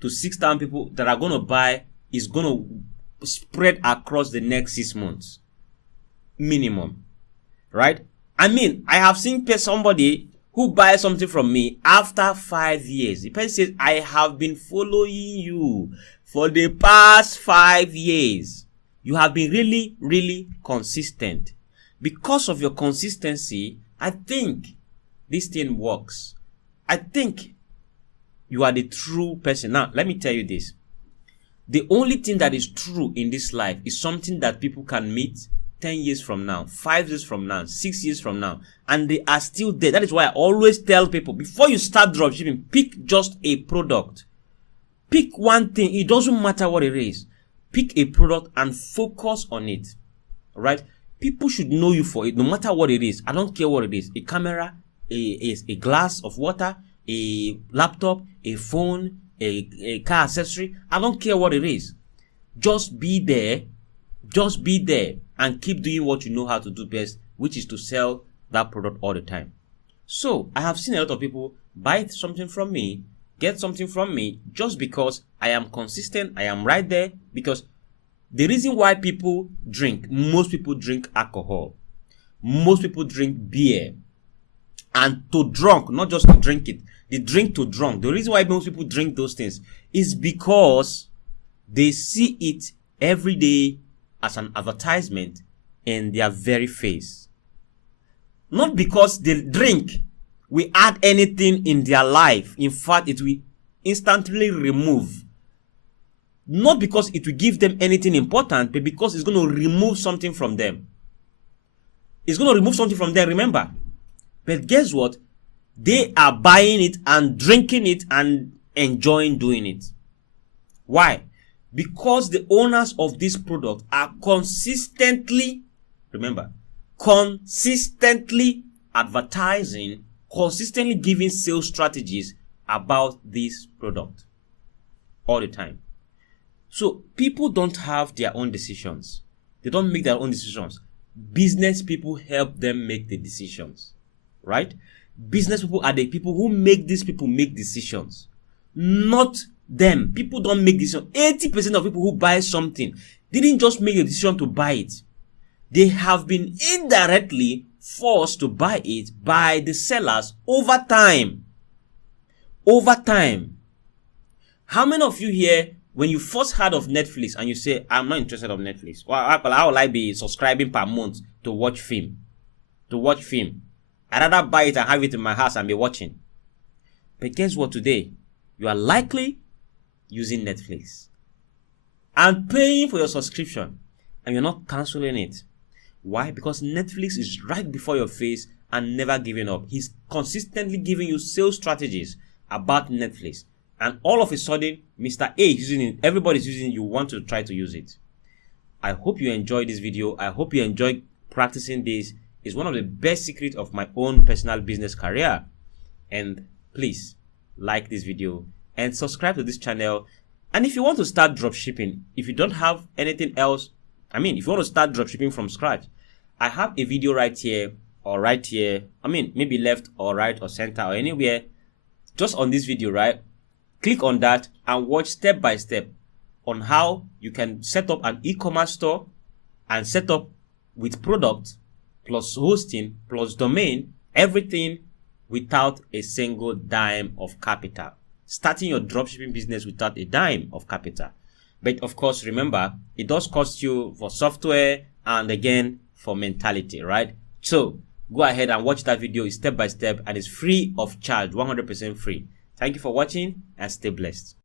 to 6,000 people that are going to buy is going to spread across the next 6 months. Minimum. Right? I mean, I have seen somebody who buys something from me after 5 years. The person says, I have been following you for the past 5 years. You have been really, really consistent. Because of your consistency, I think this thing works. I think you are the true person. Now, let me tell you this. The only thing that is true in this life is something that people can meet 10 years from now, 5 years from now, 6 years from now, and they are still there. That is why I always tell people, before you start dropshipping, pick just a product. Pick one thing. It doesn't matter what it is. Pick a product and focus on it. Right? People should know you for it, no matter what it is. I don't care what it is. A camera, a glass of water, a laptop, a phone, a car accessory. I don't care what it is. Just be there. Just be there and keep doing what you know how to do best, which is to sell that product all the time. So I have seen a lot of people buy something from me, get something from me, just because I am consistent. I am right there. Because the reason why people drink, most people drink alcohol, most people drink beer, and to drunk, not just to drink it, they drink to drunk. The reason why most people drink those things is because they see it every day as an advertisement in their very face. Not because they drink will add anything in their life. In fact, it will instantly remove. Not because it will give them anything important, but because it's going to remove something from them. It's going to remove something from them, remember. But guess what? They are buying it and drinking it and enjoying doing it. Why? Because the owners of this product are consistently, remember, consistently advertising, consistently giving sales strategies about this product all the time. So people don't have their own decisions. They don't make their own decisions. Business people help them make the decisions, right? Business people are the people who make these people make decisions, not them. People don't make decisions. 80% of people who buy something didn't just make a decision to buy it. They have been indirectly forced to buy it by the sellers over time. Over time. How many of you here, when you first heard of Netflix and you say, I'm not interested in Netflix, well, how will I be subscribing per month to watch film? I'd rather buy it and have it in my house and be watching. But guess what today? You are likely using Netflix and paying for your subscription, and you're not canceling it. Why? Because Netflix is right before your face and never giving up. He's consistently giving you sales strategies about Netflix, and all of a sudden, Mr. A is using it. Everybody's using it. You want to try to use it. I hope you enjoyed this video. I hope you enjoyed practicing this. It's one of the best secrets of my own personal business career. And please like this video and subscribe to this channel. And if you want to start dropshipping, if you don't have anything else, if you want to start dropshipping from scratch, I have a video right here or right here. Maybe left or right or center or anywhere. Just on this video, right? Click on that and watch step by step on how you can set up an e-commerce store and set up with product plus hosting plus domain, everything without a single dime of capital. Starting your dropshipping business without a dime of capital. But of course, remember, it does cost you for software and again for mentality, right? So go ahead and watch that video. It's step by step and it's free of charge, 100% free. Thank you for watching and stay blessed.